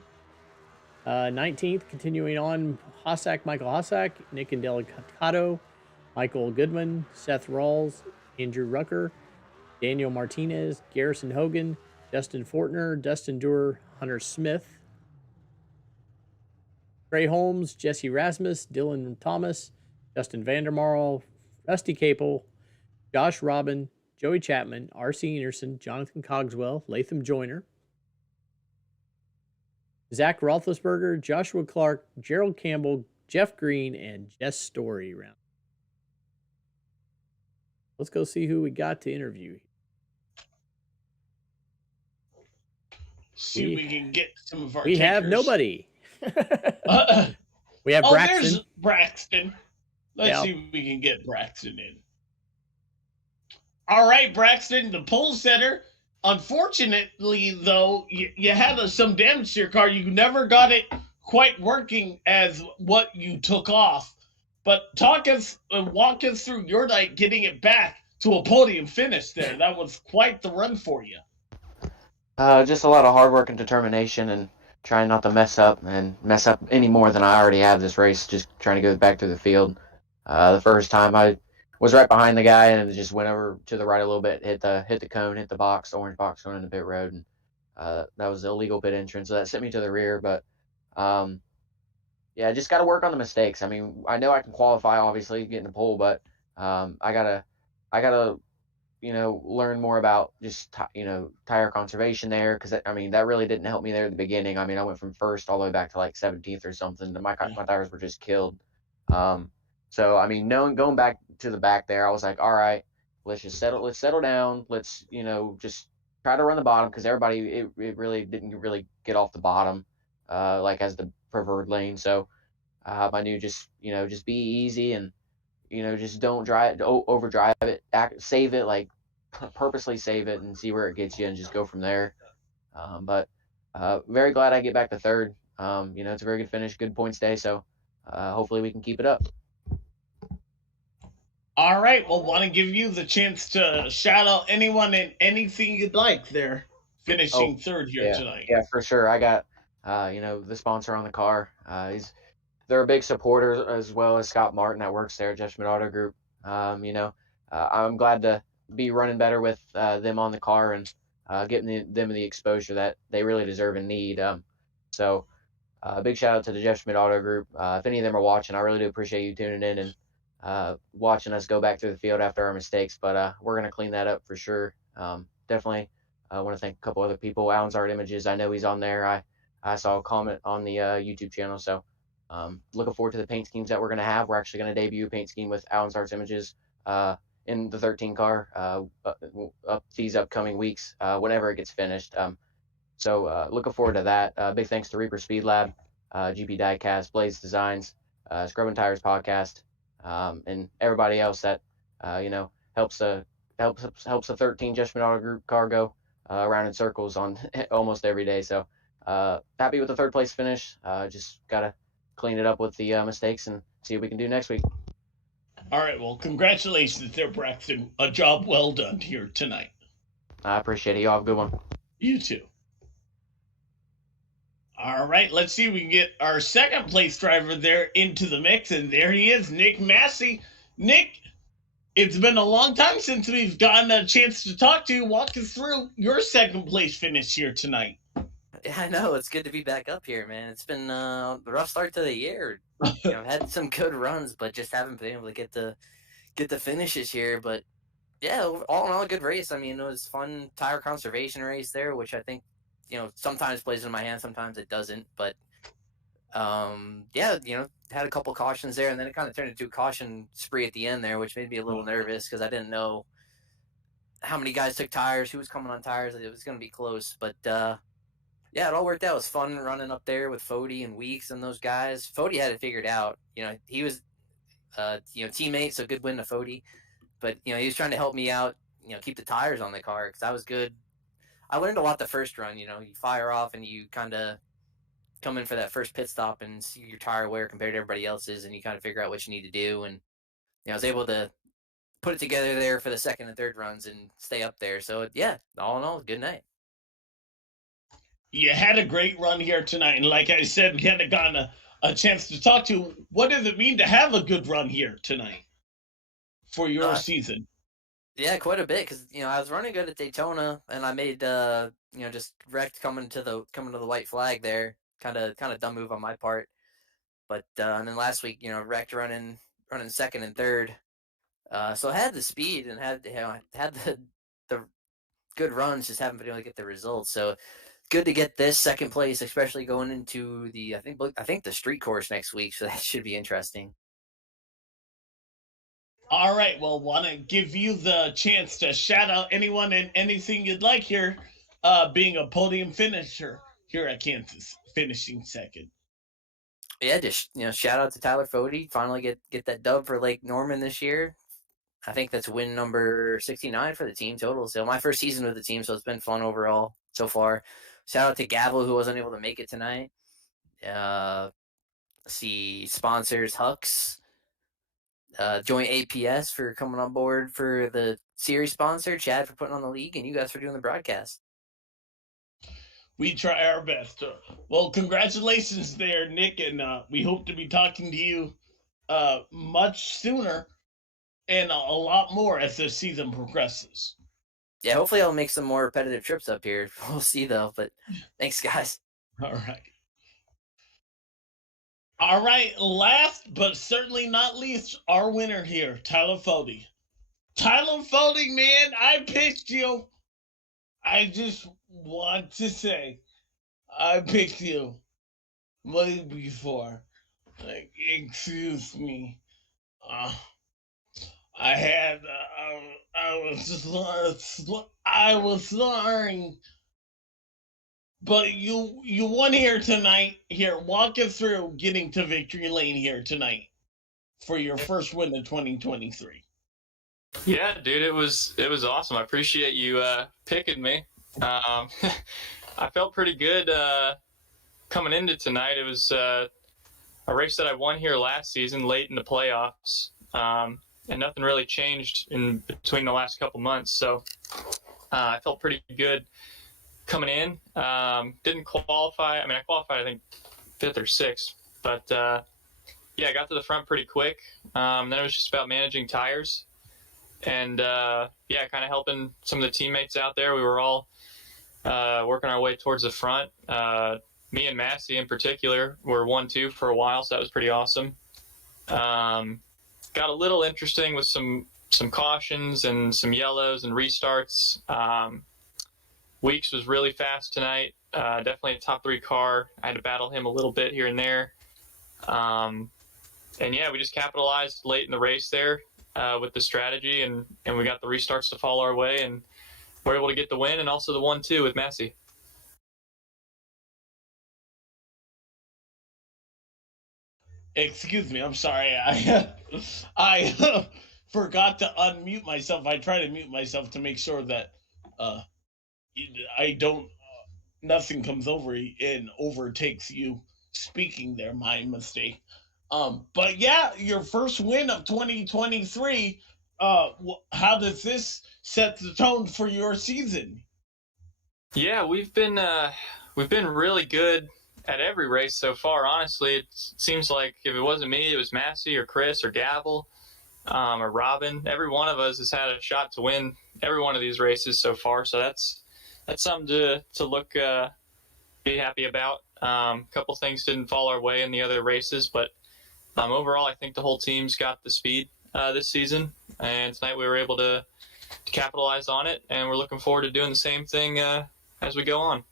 19th, continuing on, Michael Hossack, Nick Indelicato, Michael Goodman, Seth Rawls, Andrew Rucker, Daniel Martinez, Garrison Hogan, Justin Fortner, Dustin Dewar, Hunter Smith, Trey Holmes, Jesse Rasmus, Dylan Thomas, Justin Vandermarl, Rusty Capel, Josh Robin, Joey Chapman, R.C. Anderson, Jonathan Cogswell, Latham Joyner, Zach Roethlisberger, Joshua Clark, Gerald Campbell, Jeff Green, and Jess Story round. Let's go see who we got to interview. See if we can get some of our We have takers. nobody. We have Oh, Braxton. there's Braxton. Let's Yeah. see if we can get Braxton in. All right, Braxton, the pole setter. Unfortunately, though, you had some damage to your car. You never got it quite working as what you took off. But walk us through your night getting it back to a podium finish there. That was quite the run for you. Just a lot of hard work and determination, and trying not to mess up any more than I already have this race. Just trying to go back through the field. The first time I was right behind the guy and just went over to the right a little bit, hit the cone, hit the box, the orange box going into pit road, and that was an illegal pit entrance, so that sent me to the rear. But yeah, just got to work on the mistakes. I mean, I know I can qualify, obviously, getting the pole, but I gotta learn more about just tire conservation there, because I mean that really didn't help me there at the beginning. I mean, I went from first all the way back to like 17th or something. My tires were just killed. So I mean, going back to the back there, I was like, all right, let's settle down. Let's just try to run the bottom, because everybody it really didn't really get off the bottom, like as the preferred lane. So I knew just be easy, and just don't overdrive it, save it, like purposely save it and see where it gets you, and just go from there. But very glad I get back to third. It's a very good finish, good points day. So hopefully we can keep it up. All right. Well, want to give you the chance to shout out anyone and anything you'd like there, finishing third here tonight. Yeah, for sure. I got, the sponsor on the car. They're a big supporter, as well as Scott Martin that works there at Jeff Schmidt Auto Group. I'm glad to be running better with them on the car, and getting them the exposure that they really deserve and need. So big shout out to the Jeff Schmidt Auto Group. If any of them are watching, I really do appreciate you tuning in and watching us go back through the field after our mistakes. But we're going to clean that up for sure. Definitely want to thank a couple other people. Alan's Art Images, I know he's on there. I saw a comment on the YouTube channel. So looking forward to the paint schemes that we're going to have. We're actually going to debut a paint scheme with Alan's Art Images in the 13 car up these upcoming weeks, whenever it gets finished. So looking forward to that. Big thanks to Reaper Speed Lab, GP Diecast, Blaze Designs, Scrubbing Tires Podcast, and everybody else that helps the 13 Jeff Schmidt Auto Group car go around in circles on almost every day. So happy with the third place finish. Just gotta clean it up with the mistakes and see what we can do next week. All right. Well, congratulations there, Braxton. A job well done here tonight. I appreciate it. Y'all have a good one. You too. All right, let's see if we can get our second place driver there into the mix, and there he is, Nick Massey. Nick, it's been a long time since we've gotten a chance to talk to you. Walk us through your second place finish here tonight. Yeah, I know. It's good to be back up here, man. It's been a rough start to the year. Had some good runs, but just haven't been able to get the finishes here. But yeah, all in all, a good race. I mean, it was fun tire conservation race there, which I think sometimes plays in my hand, sometimes it doesn't. But had a couple cautions there, and then it kind of turned into a caution spree at the end there, which made me a little nervous because I didn't know how many guys took tires, who was coming on tires. It was going to be close, but yeah, it all worked out. It was fun running up there with Fody and Weeks and those guys. Fody had it figured out. He was teammate, so good win to Fody. But he was trying to help me out, keep the tires on the car, because I was good. I learned a lot the first run. You fire off and you kind of come in for that first pit stop and see your tire wear compared to everybody else's, and you kind of figure out what you need to do. And I was able to put it together there for the second and third runs and stay up there. So yeah, all in all, good night. You had a great run here tonight, and like I said, we hadn't gotten a chance to talk to you. What does it mean to have a good run here tonight for your season? Yeah, quite a bit, because I was running good at Daytona, and I made just wrecked coming to the white flag there. Kind of dumb move on my part, but and then last week wrecked running second and third. So I had the speed and had the good runs, just haven't been able to get the results. So good to get this second place, especially going into the I think the street course next week. So that should be interesting. All right. Well, want to give you the chance to shout out anyone and anything you'd like here, being a podium finisher here at Kansas, finishing second. Yeah, just shout out to Tyler Fody. Finally get that dub for Lake Norman this year. I think that's win number 69 for the team total. So my first season with the team, so it's been fun overall so far. Shout out to Gavel, who wasn't able to make it tonight. See sponsors Hucks, Joint APS for coming on board for the series sponsor, Chad for putting on the league, and you guys for doing the broadcast. We try our best. Well, congratulations there, Nick, and we hope to be talking to you much sooner and a lot more as the season progresses. Yeah, hopefully I'll make some more repetitive trips up here. We'll see, though, but thanks, guys. All right. All right, last but certainly not least, our winner here, Tyler Fody. Tyler Fody, man, I picked you. I just want to say, I picked you way before. Like, excuse me. I had, I was sorry. But you won here tonight. Here, walk us through getting to victory lane here tonight for your first win of 2023. Yeah, dude, it was awesome. I appreciate you picking me. I felt pretty good coming into tonight. It was a race that I won here last season, late in the playoffs, and nothing really changed in between the last couple months. So I felt pretty good coming in. Didn't qualify. I mean, I qualified, I think, 5th or 6th. But, yeah, I got to the front pretty quick. Then it was just about managing tires. And, yeah, kind of helping some of the teammates out there. We were all working our way towards the front. Me and Massey in particular were 1-2 for a while, so that was pretty awesome. Got a little interesting with some cautions and some yellows and restarts. Weeks was really fast tonight. Definitely a top 3 car. I had to battle him a little bit here and there. And yeah, we just capitalized late in the race there with the strategy, and we got the restarts to fall our way, and we're able to get the win and also the 1-2 with Massey. Excuse me, I'm sorry. I forgot to unmute myself. I try to mute myself to make sure that I don't nothing comes over and overtakes you speaking there. My mistake. But yeah, your first win of 2023. How does this set the tone for your season? Yeah, we've been really good at every race so far. Honestly, it seems like if it wasn't me, it was Massey or Chris or Gavel or Robin. Every one of us has had a shot to win every one of these races so far. So that's something to look be happy about. A couple things didn't fall our way in the other races, but overall, I think the whole team's got the speed this season, and tonight we were able to capitalize on it, and we're looking forward to doing the same thing as we go on.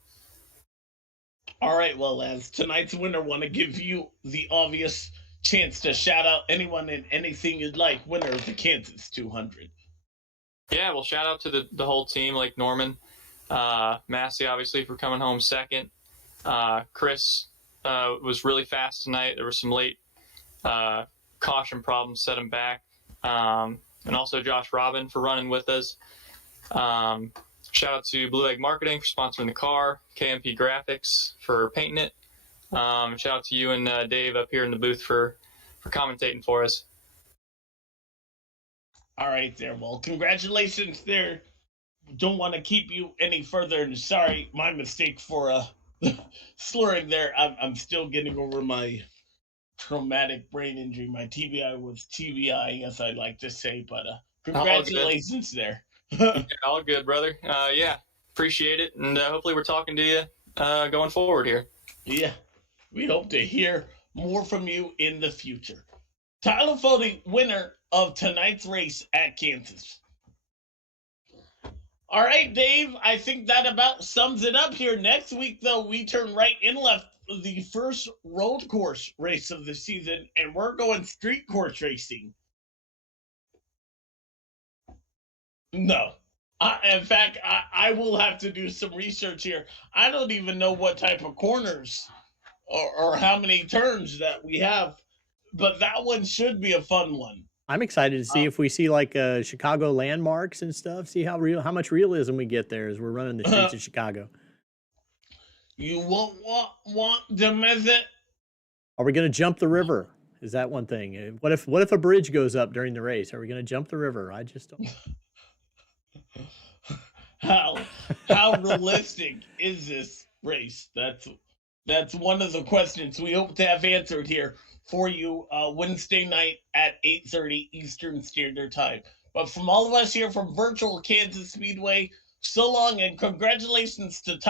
All right, well, as tonight's winner, want to give you the obvious chance to shout out anyone and anything you'd like. Winner of the Kansas 200. Yeah, well, shout out to the whole team, like Norman, Massey, obviously, for coming home second. Chris was really fast tonight. There were some late caution problems set him back. And also Josh Robin for running with us. Shout out to Blue Egg Marketing for sponsoring the car, KMP Graphics for painting it. Shout out to you and Dave up here in the booth for commentating for us. All right, there. Well, congratulations there. Don't want to keep you any further. And sorry, my mistake for slurring there. I'm still getting over my traumatic brain injury. My TBI was TBI, as I like to say. But congratulations there. Yeah, all good, brother. Yeah, appreciate it. And hopefully we're talking to you going forward here. Yeah, we hope to hear more from you in the future. Tyler Fody, winner of tonight's race at Kansas. All right, Dave, I think that about sums it up here. Next week, though, we turn right and left the first road course race of the season, and we're going street course racing. No. In fact, I will have to do some research here. I don't even know what type of corners or how many turns that we have, but that one should be a fun one. I'm excited to see if we see like Chicago landmarks and stuff. See how much realism we get there as we're running the streets of Chicago. You won't want to miss it. Are we going to jump the river? Is that one thing? What if a bridge goes up during the race? Are we going to jump the river? I just don't. How realistic is this race? That's one of the questions we hope to have answered here for you Wednesday night at 8:30 Eastern Standard Time. But from all of us here from virtual Kansas Speedway, so long and congratulations to Tyler